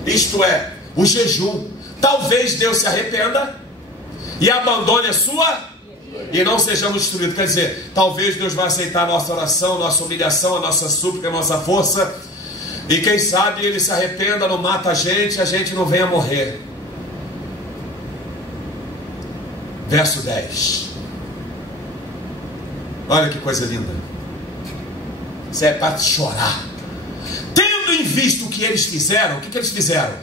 isto é, o jejum, talvez Deus se arrependa e abandone a sua e não sejamos destruídos. Quer dizer, talvez Deus vai aceitar a nossa oração, nossa humilhação, a nossa súplica, a nossa força, E quem sabe ele se arrependa, não mata a gente não venha morrer. Verso 10. Olha que coisa linda. Isso é para chorar. Tendo em vista o que eles fizeram, o que eles fizeram?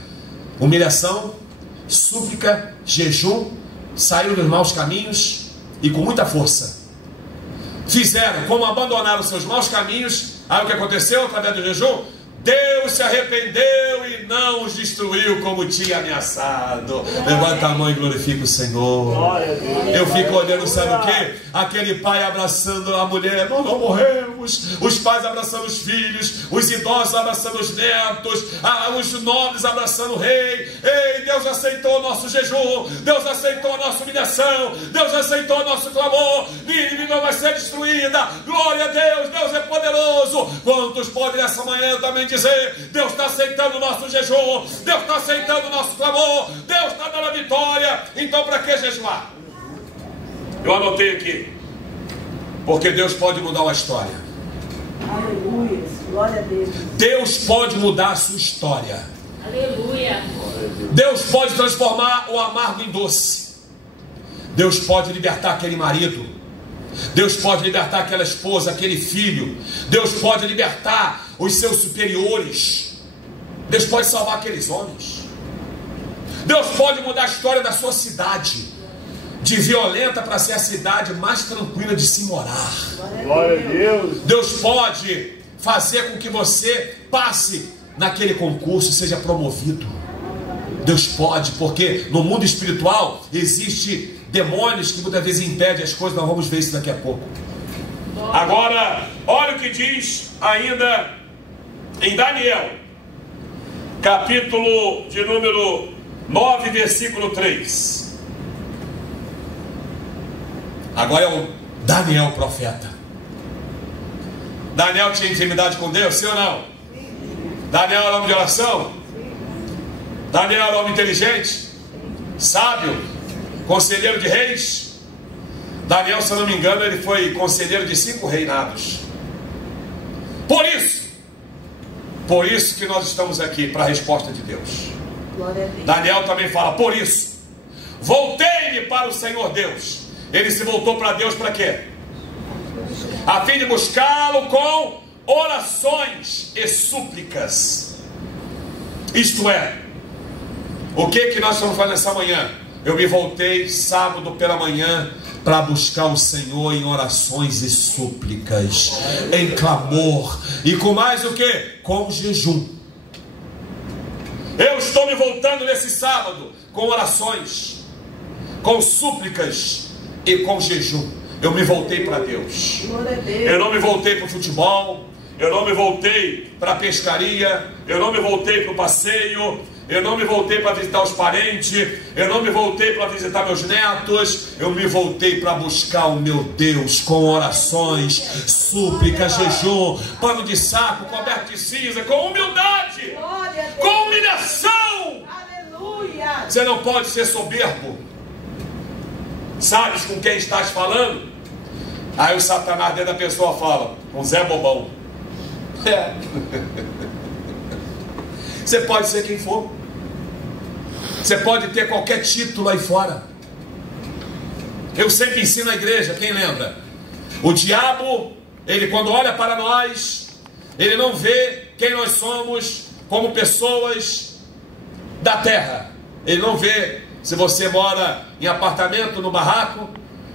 Humilhação, súplica, jejum, saíram dos maus caminhos e com muita força. Fizeram, como abandonaram seus maus caminhos. Aí o que aconteceu através do jejum? Deus se arrependeu e não os destruiu como tinha ameaçado. Levanta a mão e glorifica o Senhor. Eu fico olhando, sabe o que? Aquele pai abraçando a mulher, nós não morremos. Os pais abraçando os filhos, os idosos abraçando os netos, os nobres abraçando o rei. Ei, Deus aceitou o nosso jejum, Deus aceitou a nossa humilhação, Deus aceitou o nosso clamor. Nínive não vai ser destruída. Glória a Deus, Deus é poderoso. Quantos podem nessa manhã também dizer: Deus está aceitando o nosso jejum, Deus está aceitando o nosso clamor, Deus está dando a vitória. Então para que jejuar? Eu anotei aqui, porque Deus pode mudar uma história. Aleluia, glória a Deus. Deus pode mudar a sua história. Aleluia. Deus pode transformar o amargo em doce. Deus pode libertar aquele marido. Deus pode libertar aquela esposa, aquele filho. Deus pode libertar os seus superiores. Deus pode salvar aqueles homens. Deus pode mudar a história da sua cidade, de violenta para ser a cidade mais tranquila de se morar. Glória a Deus. Deus pode fazer com que você passe naquele concurso, seja promovido. Deus pode, porque no mundo espiritual existe demônios que muitas vezes impedem as coisas. Nós vamos ver isso daqui a pouco. Agora, olha o que diz ainda em Daniel, capítulo de número 9, versículo 3. Agora é o Daniel profeta. Daniel tinha intimidade com Deus, sim ou não? Daniel era homem de oração? Daniel era homem inteligente, sábio, conselheiro de reis. Daniel, se eu não me engano, ele foi conselheiro de 5 reinados. Por isso que nós estamos aqui, para a resposta de Deus. Daniel também fala: por isso, voltei-me para o Senhor Deus. Ele se voltou para Deus para quê? A fim de buscá-lo com orações e súplicas. Isto é, o que nós estamos fazendo essa manhã? Eu me voltei sábado pela manhã para buscar o Senhor em orações e súplicas, em clamor, e com mais o que? Com jejum. Eu estou me voltando nesse sábado com orações, com súplicas e com jejum. Eu me voltei para Deus. Eu não me voltei para o futebol, eu não me voltei para a pescaria, eu não me voltei para o passeio, eu não me voltei para visitar os parentes, eu não me voltei para visitar meus netos. Eu me voltei para buscar o meu Deus com orações, súplicas, jejum, pano de saco, coberto de cinza, com humildade, com humilhação. Aleluia. Você não pode ser soberbo. Sabes com quem estás falando? Aí o Satanás dentro da pessoa fala: com Zé Bobão. É. Você pode ser quem for. Você pode ter qualquer título aí fora. Eu sempre ensino a igreja, quem lembra? O diabo, ele quando olha para nós, ele não vê quem nós somos como pessoas da terra. Ele não vê se você mora em apartamento, no barraco,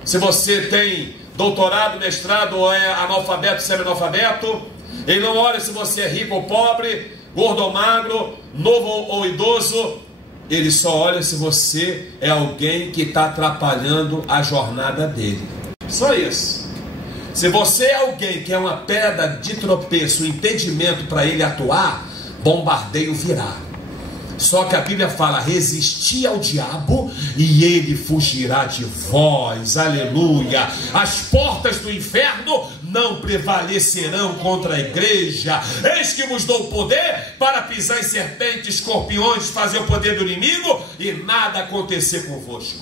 se você tem doutorado, mestrado, ou é analfabeto, semi-analfabeto. Ele não olha se você é rico ou pobre, gordo ou magro, novo ou idoso. Ele só olha se você é alguém que está atrapalhando a jornada dele. Só isso. Se você é alguém que é uma pedra de tropeço, um impedimento para ele atuar, bombardeio virá. Só que a Bíblia fala: resistir ao diabo e ele fugirá de vós. Aleluia. As portas do inferno não prevalecerão contra a igreja. Eis que vos dou poder para pisar em serpentes, escorpiões, fazer o poder do inimigo e nada acontecer convosco.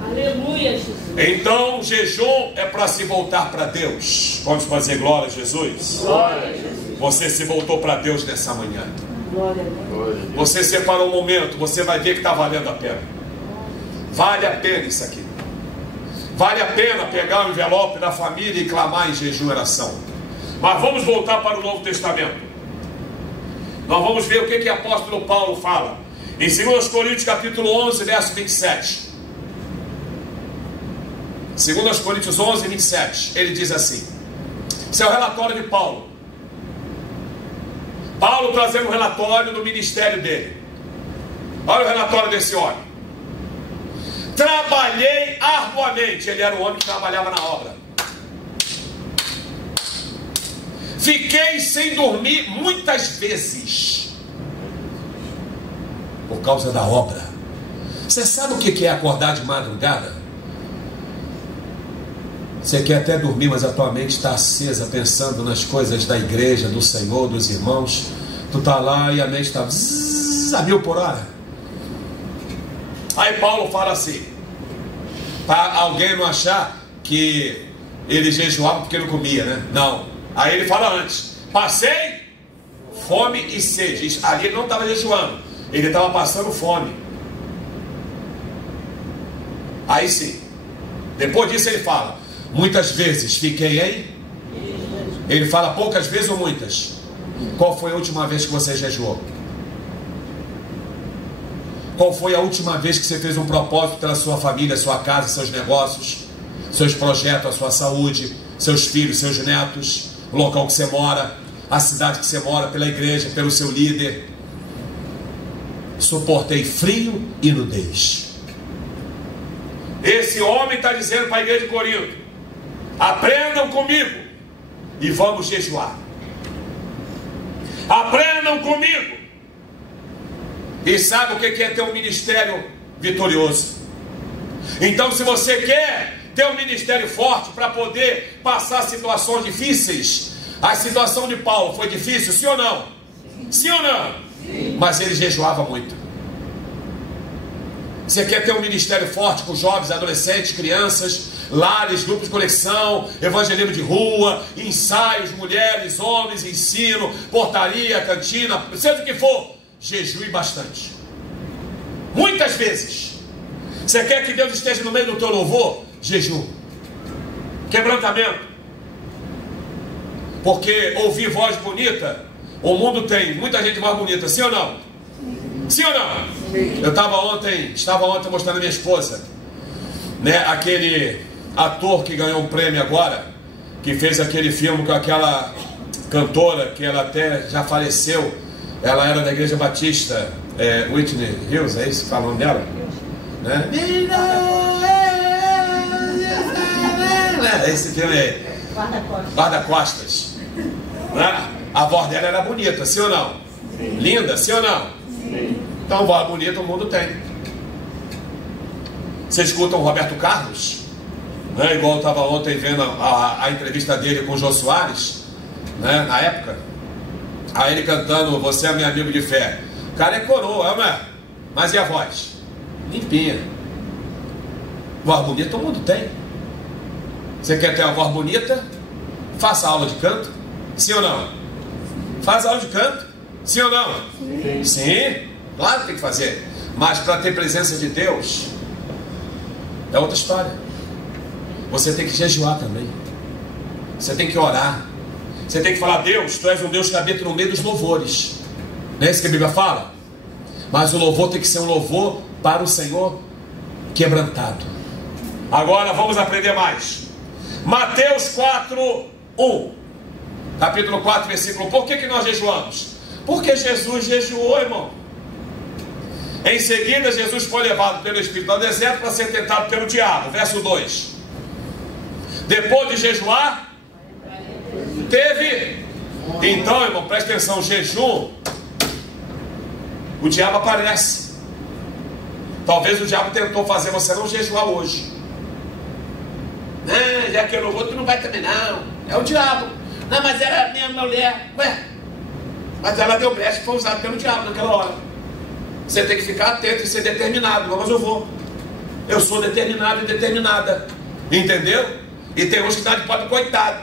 Aleluia, Jesus. Então jejum é para se voltar para Deus. Vamos fazer glória a Jesus? Glória a Jesus. Você se voltou para Deus nessa manhã. Glória a Deus. Glória a Deus. Você separou um momento, você vai ver que está valendo a pena. Vale a pena isso aqui. Vale a pena pegar o envelope da família e clamar em jejum e oração. Mas vamos voltar para o Novo Testamento. Nós vamos ver o que o apóstolo Paulo fala. Em 2 Coríntios capítulo 11, verso 27. 2 Coríntios 11, 27. Ele diz assim. Esse é o relatório de Paulo. Paulo trazendo um relatório do ministério dele. Olha o relatório desse homem. Trabalhei arduamente. Ele era o homem que trabalhava na obra. Fiquei sem dormir muitas vezes por causa da obra. Você sabe o que é acordar de madrugada? Você quer até dormir, mas a tua mente está acesa, pensando nas coisas da igreja, do Senhor, dos irmãos. Tu está lá e a mente está a 1000 por hora. Aí Paulo fala assim, para alguém não achar que ele jejuava porque não comia, né? Não. Aí ele fala antes, passei fome e sede. Ali ele não estava jejuando, ele estava passando fome. Aí sim, depois disso ele fala, muitas vezes fiquei em... Ele fala poucas vezes ou muitas? Qual foi a última vez que você jejuou? Qual foi a última vez que você fez um propósito pela sua família, sua casa, seus negócios, seus projetos, a sua saúde, seus filhos, seus netos, o local que você mora, a cidade que você mora, pela igreja, pelo seu líder? Suportei frio e nudez. Esse homem está dizendo para a igreja de Corinto, aprendam comigo e vamos jejuar. Aprendam comigo. E sabe o que é ter um ministério vitorioso? Então, se você quer ter um ministério forte para poder passar situações difíceis, a situação de Paulo foi difícil, sim ou não? Sim ou não? Sim. Mas ele jejuava muito. Você quer ter um ministério forte com jovens, adolescentes, crianças, lares, grupos de conexão, evangelismo de rua, ensaios, mulheres, homens, ensino, portaria, cantina, seja o que for, jejue bastante. Muitas vezes. Você quer que Deus esteja no meio do teu louvor? Jejum. Quebrantamento. Porque ouvir voz bonita, o mundo tem muita gente mais bonita, sim ou não? Sim ou não? Sim. Eu estava ontem mostrando a minha esposa, né, aquele ator que ganhou um prêmio agora, que fez aquele filme com aquela cantora, que ela até já faleceu, ela era da Igreja Batista, Whitney Houston, é isso que fala o nome dela? Né? Esse filme aí, Guarda-Costas. Né? A voz dela era bonita, sim ou não? Sim. Linda, sim ou não? Sim. Então, voz bonita o mundo tem. Você escuta o Roberto Carlos, né? Igual eu estava ontem vendo a entrevista dele com o Jô Soares, né? Na época. Aí ele cantando, você é meu amigo de fé. O cara é coroa, não é? Mas e a voz? Limpinha. Voz bonita o mundo tem. Você quer ter uma voz bonita? Faça aula de canto. Sim ou não? Faz aula de canto. Sim ou não? Sim. Sim, claro que tem que fazer. Mas para ter presença de Deus é outra história. Você tem que jejuar também. Você tem que orar. Você tem que falar, Deus, tu és um Deus que habita no meio dos louvores. Não é isso que a Bíblia fala? Mas o louvor tem que ser um louvor para o Senhor quebrantado. Agora vamos aprender mais. Mateus 4, 1. Capítulo 4, versículo 1. Por que nós jejuamos? Porque Jesus jejuou, irmão. Em seguida, Jesus foi levado pelo Espírito ao deserto para ser tentado pelo diabo. Verso 2. Depois de jejuar, teve. Então, irmão, presta atenção, jejum, o diabo aparece. Talvez o diabo tentou fazer você não jejuar hoje. Não, já que eu não vou, tu não vai também não. É o diabo. Não, mas era a minha mulher. Ué, mas ela deu brecha e foi usada pelo diabo naquela hora. Você tem que ficar atento e ser determinado. Mas eu vou. Eu sou determinado e determinada. Entendeu? E tem uns que dá de pobre coitado.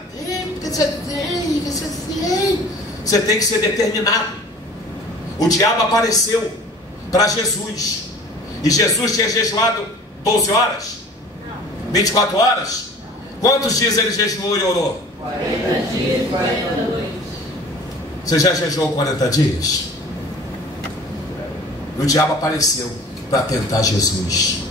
Você tem que ser determinado. O diabo apareceu para Jesus. E Jesus tinha jejuado 12 horas? 24 horas? Quantos dias ele jejuou e orou? 40 dias e 40 noites. Você já jejuou 40 dias? O diabo apareceu para tentar Jesus.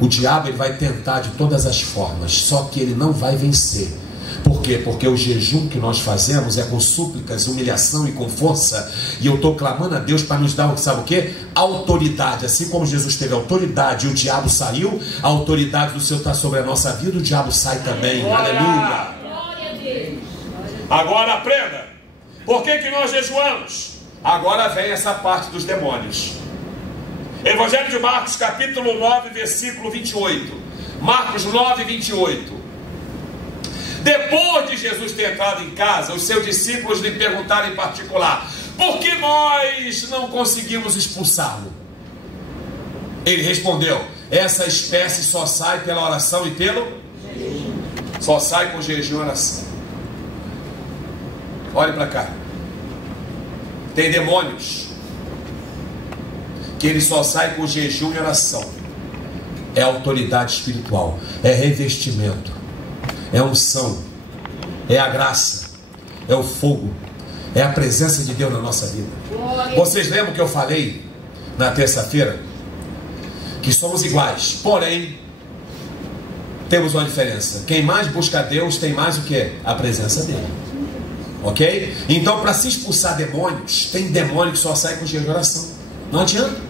O diabo ele vai tentar de todas as formas, só que ele não vai vencer. Por quê? Porque o jejum que nós fazemos é com súplicas, humilhação e com força. E eu estou clamando a Deus para nos dar, sabe o quê? Autoridade. Assim como Jesus teve autoridade e o diabo saiu, a autoridade do Senhor está sobre a nossa vida, o diabo sai também. Aleluia! Glória a Deus. Agora aprenda. Por que nós jejuamos? Agora vem essa parte dos demônios. Evangelho de Marcos, capítulo 9, versículo 28. Marcos 9, 28. Depois de Jesus ter entrado em casa, os seus discípulos lhe perguntaram em particular: por que nós não conseguimos expulsá-lo? Ele respondeu: essa espécie só sai pela oração e pelo jejum. Só sai com jejum e oração. Olhe para cá. Tem demônios que ele só sai com jejum e oração. É autoridade espiritual, é revestimento, é unção, é a graça, é o fogo, é a presença de Deus na nossa vida. Vocês lembram que eu falei na terça-feira? Que somos iguais, porém temos uma diferença. Quem mais busca Deus tem mais o que? A presença dele. Ok? Então, para se expulsar demônios, tem demônio que só sai com jejum e oração. Não adianta.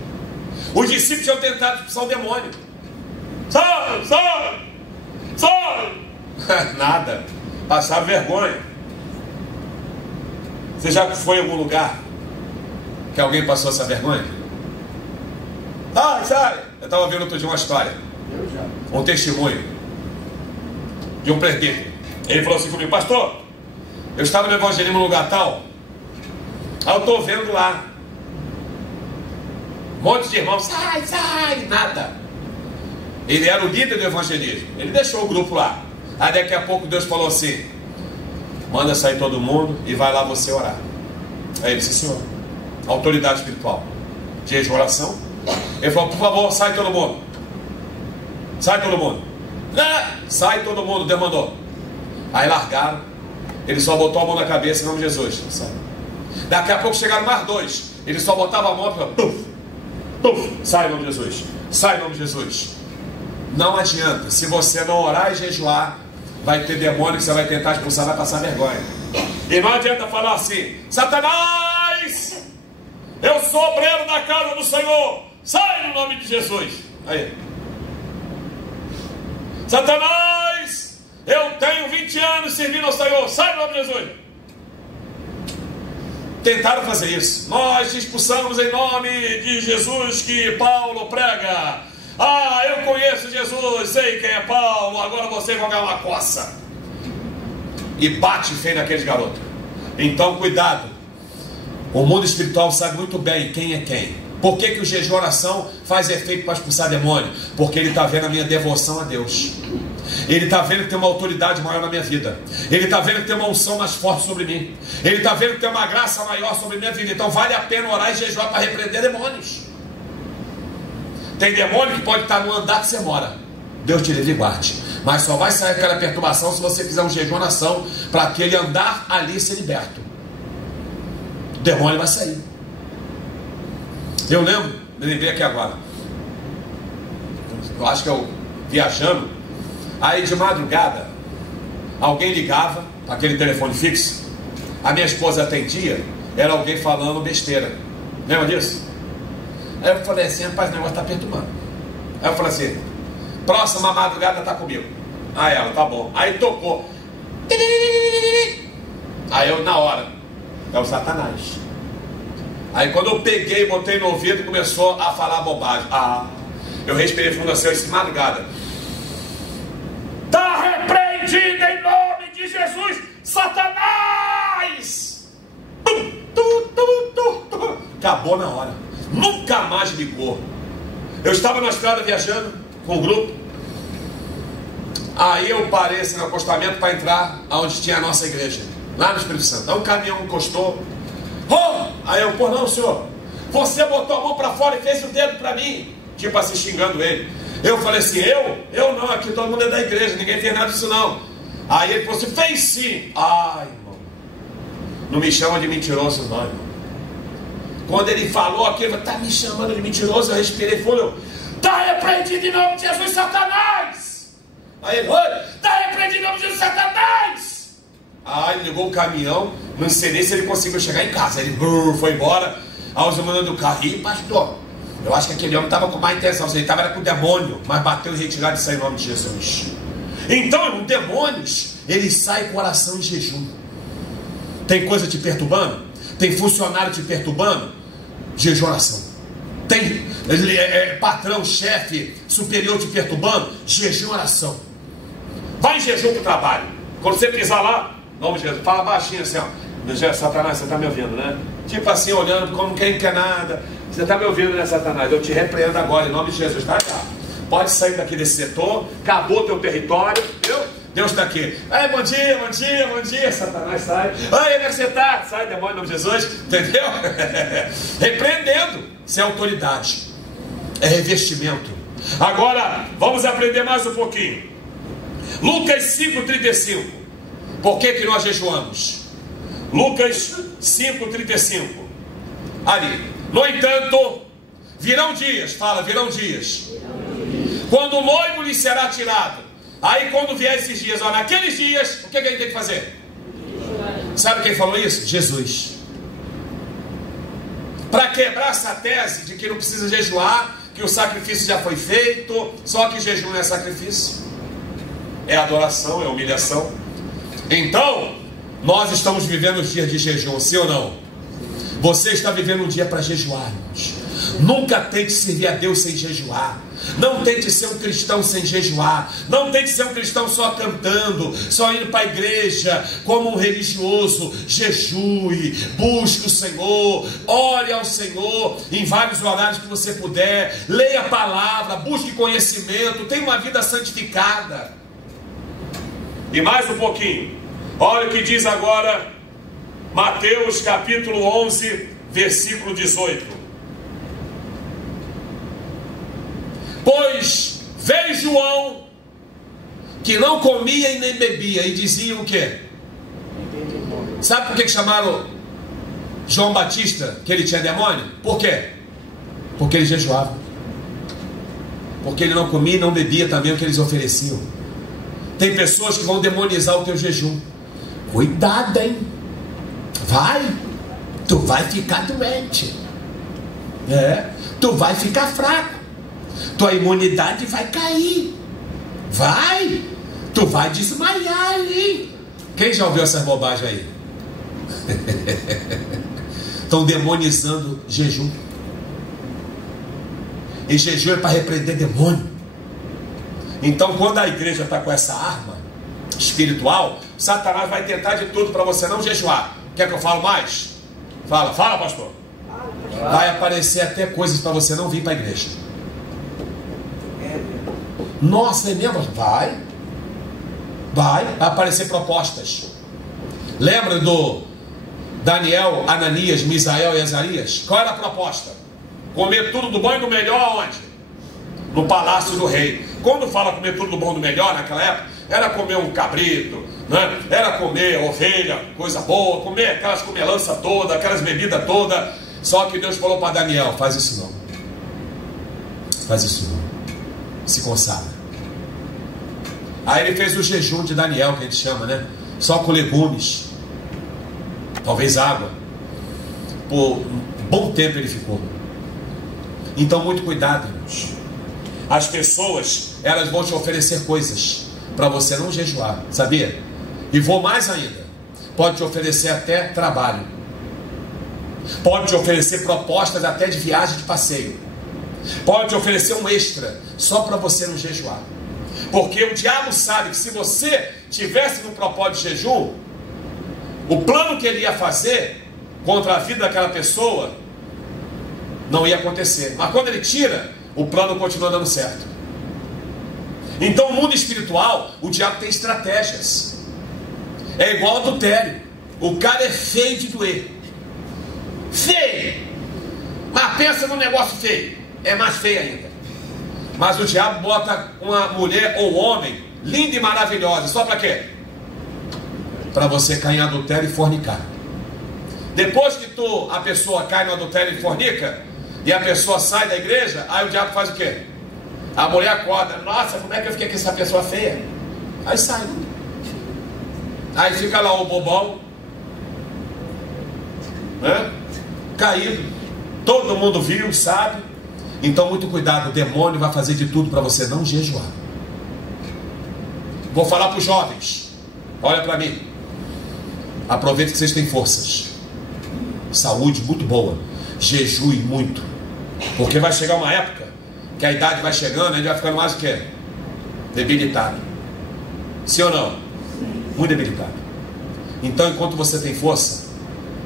Os discípulos tinham tentado expulsar o demônio. Sai, sai, sai. Nada. Passaram vergonha. Você já foi em algum lugar que alguém passou essa vergonha? Sai, sai. Eu estava vendo outro dia uma história. Um testemunho de um presbítero. Ele falou assim comigo: pastor, eu estava no evangelismo num lugar tal. Aí eu estou vendo lá um monte de irmãos, sai, sai, nada. Ele era o líder do evangelismo. Ele deixou o grupo lá. Aí daqui a pouco Deus falou assim: manda sair todo mundo e vai lá você orar. Aí ele disse: senhor, autoridade espiritual, jejum, oração. Ele falou: por favor, sai todo mundo. Sai todo mundo. Sai todo mundo, Deus mandou. Aí largaram. Ele só botou a mão na cabeça em nome de Jesus. Sai. Daqui a pouco chegaram mais dois. Ele só botava a mão e falou: puf, puf, sai em nome de Jesus. Sai em nome de Jesus. Não adianta. Se você não orar e jejuar, vai ter demônio que você vai tentar expulsar, vai passar vergonha. E não adianta falar assim: Satanás, eu sou obreiro da casa do Senhor, sai no nome de Jesus. Aí. Satanás, eu tenho 20 anos servindo ao Senhor, sai no nome de Jesus. Tentaram fazer isso. Nós te expulsamos em nome de Jesus que Paulo prega. Ah, eu conheço Jesus, sei quem é Paulo, agora vocês vão ganhar uma coça. E bate feio naqueles garotos. Então cuidado. O mundo espiritual sabe muito bem quem é quem. Por que o jejum e oração faz efeito para expulsar demônio? Porque ele está vendo a minha devoção a Deus. Ele está vendo que tem uma autoridade maior na minha vida. Ele está vendo que tem uma unção mais forte sobre mim. Ele está vendo que tem uma graça maior sobre a minha vida. Então vale a pena orar e jejuar para repreender demônios. Tem demônio que pode estar no andar que você mora. Deus te livre e guarde. Mas só vai sair aquela perturbação se você fizer um jejum e oração para aquele andar ali ser liberto. O demônio vai sair. Eu lembro, me lembrei aqui agora. Eu acho que eu viajando. Aí de madrugada, alguém ligava, aquele telefone fixo. A minha esposa atendia, era alguém falando besteira. Lembra disso? Aí eu falei assim: rapaz, o negócio está perturbando. Aí eu falei assim: próxima madrugada está comigo. Aí ela: tá bom. Aí tocou. Aí eu, na hora, é o Satanás. Aí quando eu peguei, botei no ouvido, começou a falar bobagem. Eu respirei fundo assim, essa madrugada. Está repreendido em nome de Jesus, Satanás! Acabou na hora. Nunca mais ligou. Eu estava na estrada viajando com o grupo. Aí eu parei assim, no acostamento para entrar onde tinha a nossa igreja, lá no Espírito Santo. Aí um caminhão encostou. Oh! Aí eu, pô, não, senhor, você botou a mão para fora e fez o dedo para mim, tipo assim, xingando ele. Eu falei assim, eu não, aqui todo mundo é da igreja, ninguém fez nada disso não. Aí ele falou assim, fez sim. Ai, irmão, não me chama de mentiroso não, irmão. Quando ele falou aquilo, tá me chamando de mentiroso, eu respirei e falei, tá repreendido em nome de Jesus, Satanás. Aí ele, tá repreendido em nome de Jesus, Satanás. Aí ele ligou o caminhão, não sei nem se ele conseguiu chegar em casa. Ele foi embora. Aí os irmãos do carro, ih, pastor, eu acho que aquele homem estava com má intenção, ele estava com o demônio, mas bateu e retirado isso aí em nome de Jesus. Então, irmão, demônios, eles saem com oração em jejum. Tem coisa te perturbando? Tem funcionário te perturbando? Jejum, oração. Tem patrão, chefe, superior te perturbando? Jejum, oração. Vai em jejum para o trabalho. Quando você pisar lá, em nome de Jesus, fala baixinho assim, ó. Satanás, você está me ouvindo, né? Tipo assim, olhando como quem não quer nada. Você está me ouvindo, né, Satanás? Eu te repreendo agora, em nome de Jesus, tá? Pode sair daqui desse setor, acabou teu território, viu? Deus está aqui. Aí, bom dia, bom dia, bom dia. Satanás sai. Aí, onde é que você está? Sai, demônio, em nome de Jesus. Entendeu? Repreendendo. Isso é autoridade. É revestimento. Agora, vamos aprender mais um pouquinho. Lucas 5,35. Por que nós jejuamos? Lucas 5,35. Ali. No entanto, virão dias. Fala, virão dias. Quando o noivo lhe será tirado. Aí quando vier esses dias, ó, naqueles dias, o que a gente tem que fazer? Sabe quem falou isso? Jesus. Para quebrar essa tese de que não precisa jejuar, que o sacrifício já foi feito, só que jejum não é sacrifício. É adoração, é humilhação. Então, nós estamos vivendo os dias de jejum, sim ou não? Você está vivendo um dia para jejuar, irmãos. Nunca tente servir a Deus sem jejuar. Não tente ser um cristão sem jejuar. Não tente ser um cristão só cantando, só indo para a igreja como um religioso. Jejue, busque o Senhor, ore ao Senhor em vários horários que você puder. Leia a palavra, busque conhecimento, tenha uma vida santificada. E mais um pouquinho. Olha o que diz agora Mateus capítulo 11, versículo 18. Pois veio João, que não comia e nem bebia, e dizia o quê? Sabe por que chamaram João Batista que ele tinha demônio? Por quê? Porque ele jejuava. Porque ele não comia e não bebia também o que eles ofereciam. Tem pessoas que vão demonizar o teu jejum. Cuidado, hein? Tu vai ficar doente. Tu vai ficar fraco. Tua imunidade vai cair. Tu vai desmaiar aí. Quem já ouviu essas bobagens aí? Estão demonizando jejum. E jejum é para repreender demônio. Então, quando a igreja está com essa arma espiritual, Satanás vai tentar de tudo para você não jejuar. Quer que eu fale mais? Fala, pastor. Vai aparecer até coisas para você não vir para a igreja. Nossa, é mesmo? Vai aparecer propostas. Lembra do Daniel, Ananias, Misael e Azarias? Qual era a proposta? Comer tudo do bom e do melhor aonde? No palácio do rei. Quando fala comer tudo do bom e do melhor naquela época, era comer um cabrito, né? Era comer ovelha, coisa boa, comer aquelas comelanças todas, aquelas bebidas todas. Só que Deus falou para Daniel: faz isso não. Faz isso não. Se consagra. Aí ele fez o jejum de Daniel, que a gente chama, né? Só com legumes, talvez água. Por um bom tempo ele ficou. Então muito cuidado, irmãos. As pessoas, elas vão te oferecer coisas para você não jejuar, sabia? E vou mais ainda, pode te oferecer até trabalho, pode te oferecer propostas até de viagem de passeio, pode te oferecer um extra só para você não jejuar. Porque o diabo sabe que se você tivesse no propósito de jejum, o plano que ele ia fazer contra a vida daquela pessoa não ia acontecer. Mas quando ele tira, o plano continua dando certo. Então, no mundo espiritual, o diabo tem estratégias. É igual adultério. O cara é feio de doer. Feio. Mas pensa num negócio feio. É mais feio ainda. Mas o diabo bota uma mulher ou homem linda e maravilhosa. Só para quê? Para você cair em adultério e fornicar. Depois que a pessoa cai no adultério e fornica, e a pessoa sai da igreja, aí o diabo faz o quê? A mulher acorda. Nossa, como é que eu fiquei com essa pessoa feia? Aí sai. Aí fica lá o bobão, né? Caído. Todo mundo viu, sabe? Então muito cuidado, o demônio vai fazer de tudo para você não jejuar. Vou falar para os jovens. Olha para mim. Aproveite que vocês têm forças. Saúde muito boa. Jejue muito. Porque vai chegar uma época que a idade vai chegando, a gente vai ficando mais o quê? Debilitado. Sim ou não? Muito debilitado. Então enquanto você tem força,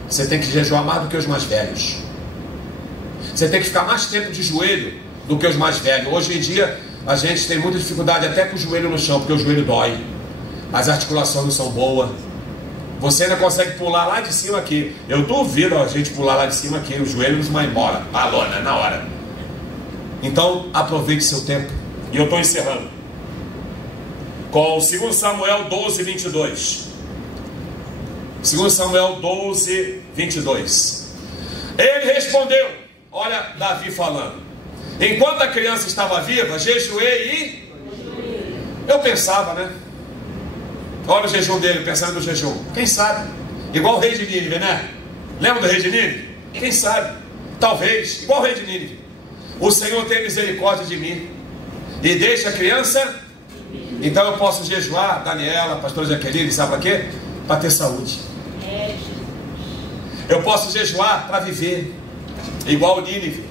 você tem que jejuar mais do que os mais velhos. Você tem que ficar mais tempo de joelho do que os mais velhos. Hoje em dia a gente tem muita dificuldade até com o joelho no chão, porque o joelho dói. As articulações não são boas. Você ainda consegue pular lá de cima aqui. Eu duvido a gente pular lá de cima aqui. O joelho não vai embora. Balona, na hora. Então aproveite seu tempo. E eu estou encerrando com 2 Samuel 12, 22. 2 Samuel 12, 22. Ele respondeu. Olha Davi falando. Enquanto a criança estava viva, jejuei e... Eu pensava, né? Olha o jejum dele, pensando no jejum. Quem sabe? Igual o rei de Nínive, né? Lembra do rei de Nínive? Quem sabe? Talvez. Igual o rei de Nínive. O Senhor tem misericórdia de mim e deixa a criança. Então eu posso jejuar, Daniela, pastora Jaqueline, sabe para quê? Para ter saúde. Eu posso jejuar para viver, igual o Nínive.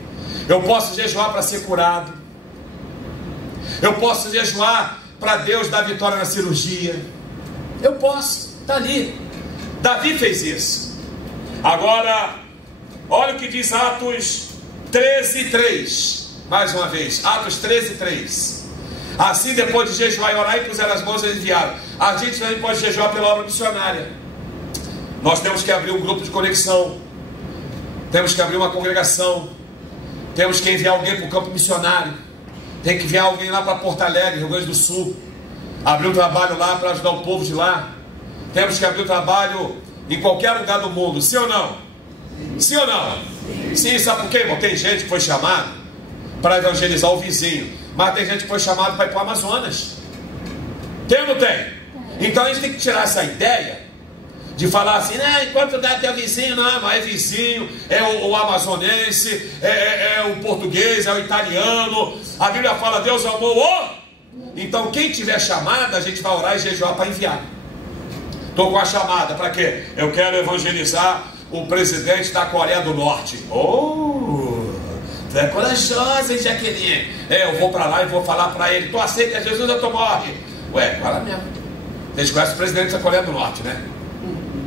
Eu posso jejuar para ser curado. Eu posso jejuar para Deus dar vitória na cirurgia. Eu posso, está ali. Davi fez isso. Agora, olha o que diz Atos 13, 3. Mais uma vez, Atos 13, 3. Assim, depois de jejuar e orar, e puseram as mãos e enviaram. A gente também pode jejuar pela obra missionária. Nós temos que abrir um grupo de conexão. Temos que abrir uma congregação. Temos que enviar alguém para o campo missionário. Tem que enviar alguém lá para Porto Alegre, Rio Grande do Sul. Abrir um trabalho lá para ajudar o povo de lá. Temos que abrir um trabalho em qualquer lugar do mundo. Sim ou não? Sim ou não? Sim, sabe por quê, irmão? Tem gente que foi chamado para evangelizar o vizinho. Mas tem gente que foi chamado para ir para o Amazonas. Tem ou não tem? Então a gente tem que tirar essa ideia de falar assim, enquanto dá teu vizinho, não, mas é vizinho, é o amazonense, é o português, é o italiano. A Bíblia fala, Deus amou o... Então quem tiver chamada, a gente vai orar e jejuar para enviar. Estou com a chamada, para quê? Eu quero evangelizar o presidente da Coreia do Norte. Tu é corajosa, hein, Jaqueline? Eu vou para lá e vou falar para ele, tu aceita Jesus ou tu morre? Ué, fala mesmo. Vocês conhecem o presidente da Coreia do Norte, né?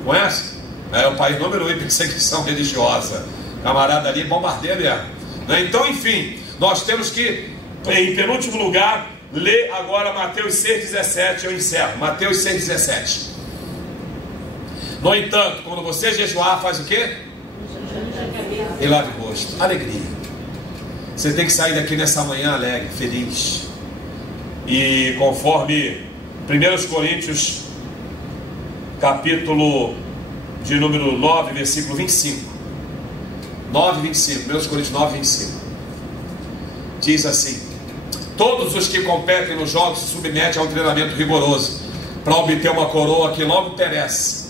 Conhece? É o país número 1 em perseguição religiosa. Camarada ali, bombardeiro mesmo. Então, enfim, nós temos que, em penúltimo lugar, ler agora Mateus 6,17. Eu encerro. Mateus 6,17. No entanto, quando você jejuar, faz o quê? E lave o rosto. Alegria. Você tem que sair daqui nessa manhã alegre, feliz. E conforme 1 Coríntios, capítulo de número 9, versículo 25. 9, 25. 1 Coríntios 9, 25. Diz assim: todos os que competem nos jogos se submetem a um treinamento rigoroso para obter uma coroa que logo perece.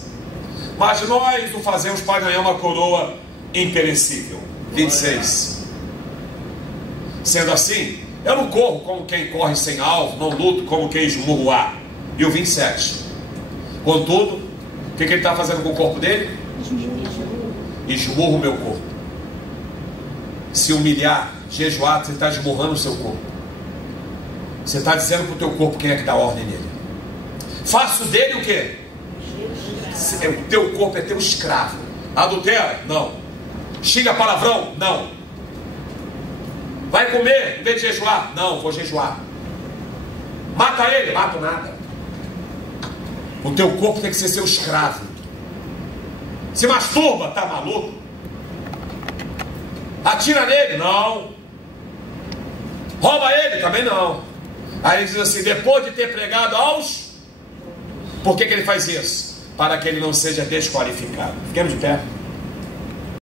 Mas nós o fazemos para ganhar uma coroa imperecível. 26. Sendo assim, eu não corro como quem corre sem alvo, não luto como quem esmurra o ar. E o 27. Contudo, o que ele está fazendo com o corpo dele? Esmurra o meu corpo. Se humilhar, jejuar, você está esmurrando o seu corpo. Você está dizendo para o teu corpo quem é que dá ordem nele. Faço dele o quê? O teu corpo é teu escravo. Adultera? Não. Xinga palavrão? Não. Vai comer em vez de jejuar? Não, vou jejuar. Mata ele? Mato nada. O teu corpo tem que ser seu escravo. Se masturba, tá maluco? Atira nele? Não. Rouba ele? Também não. Aí ele diz assim, depois de ter pregado aos... Por que ele faz isso? Para que ele não seja desqualificado. Fiquemos de pé.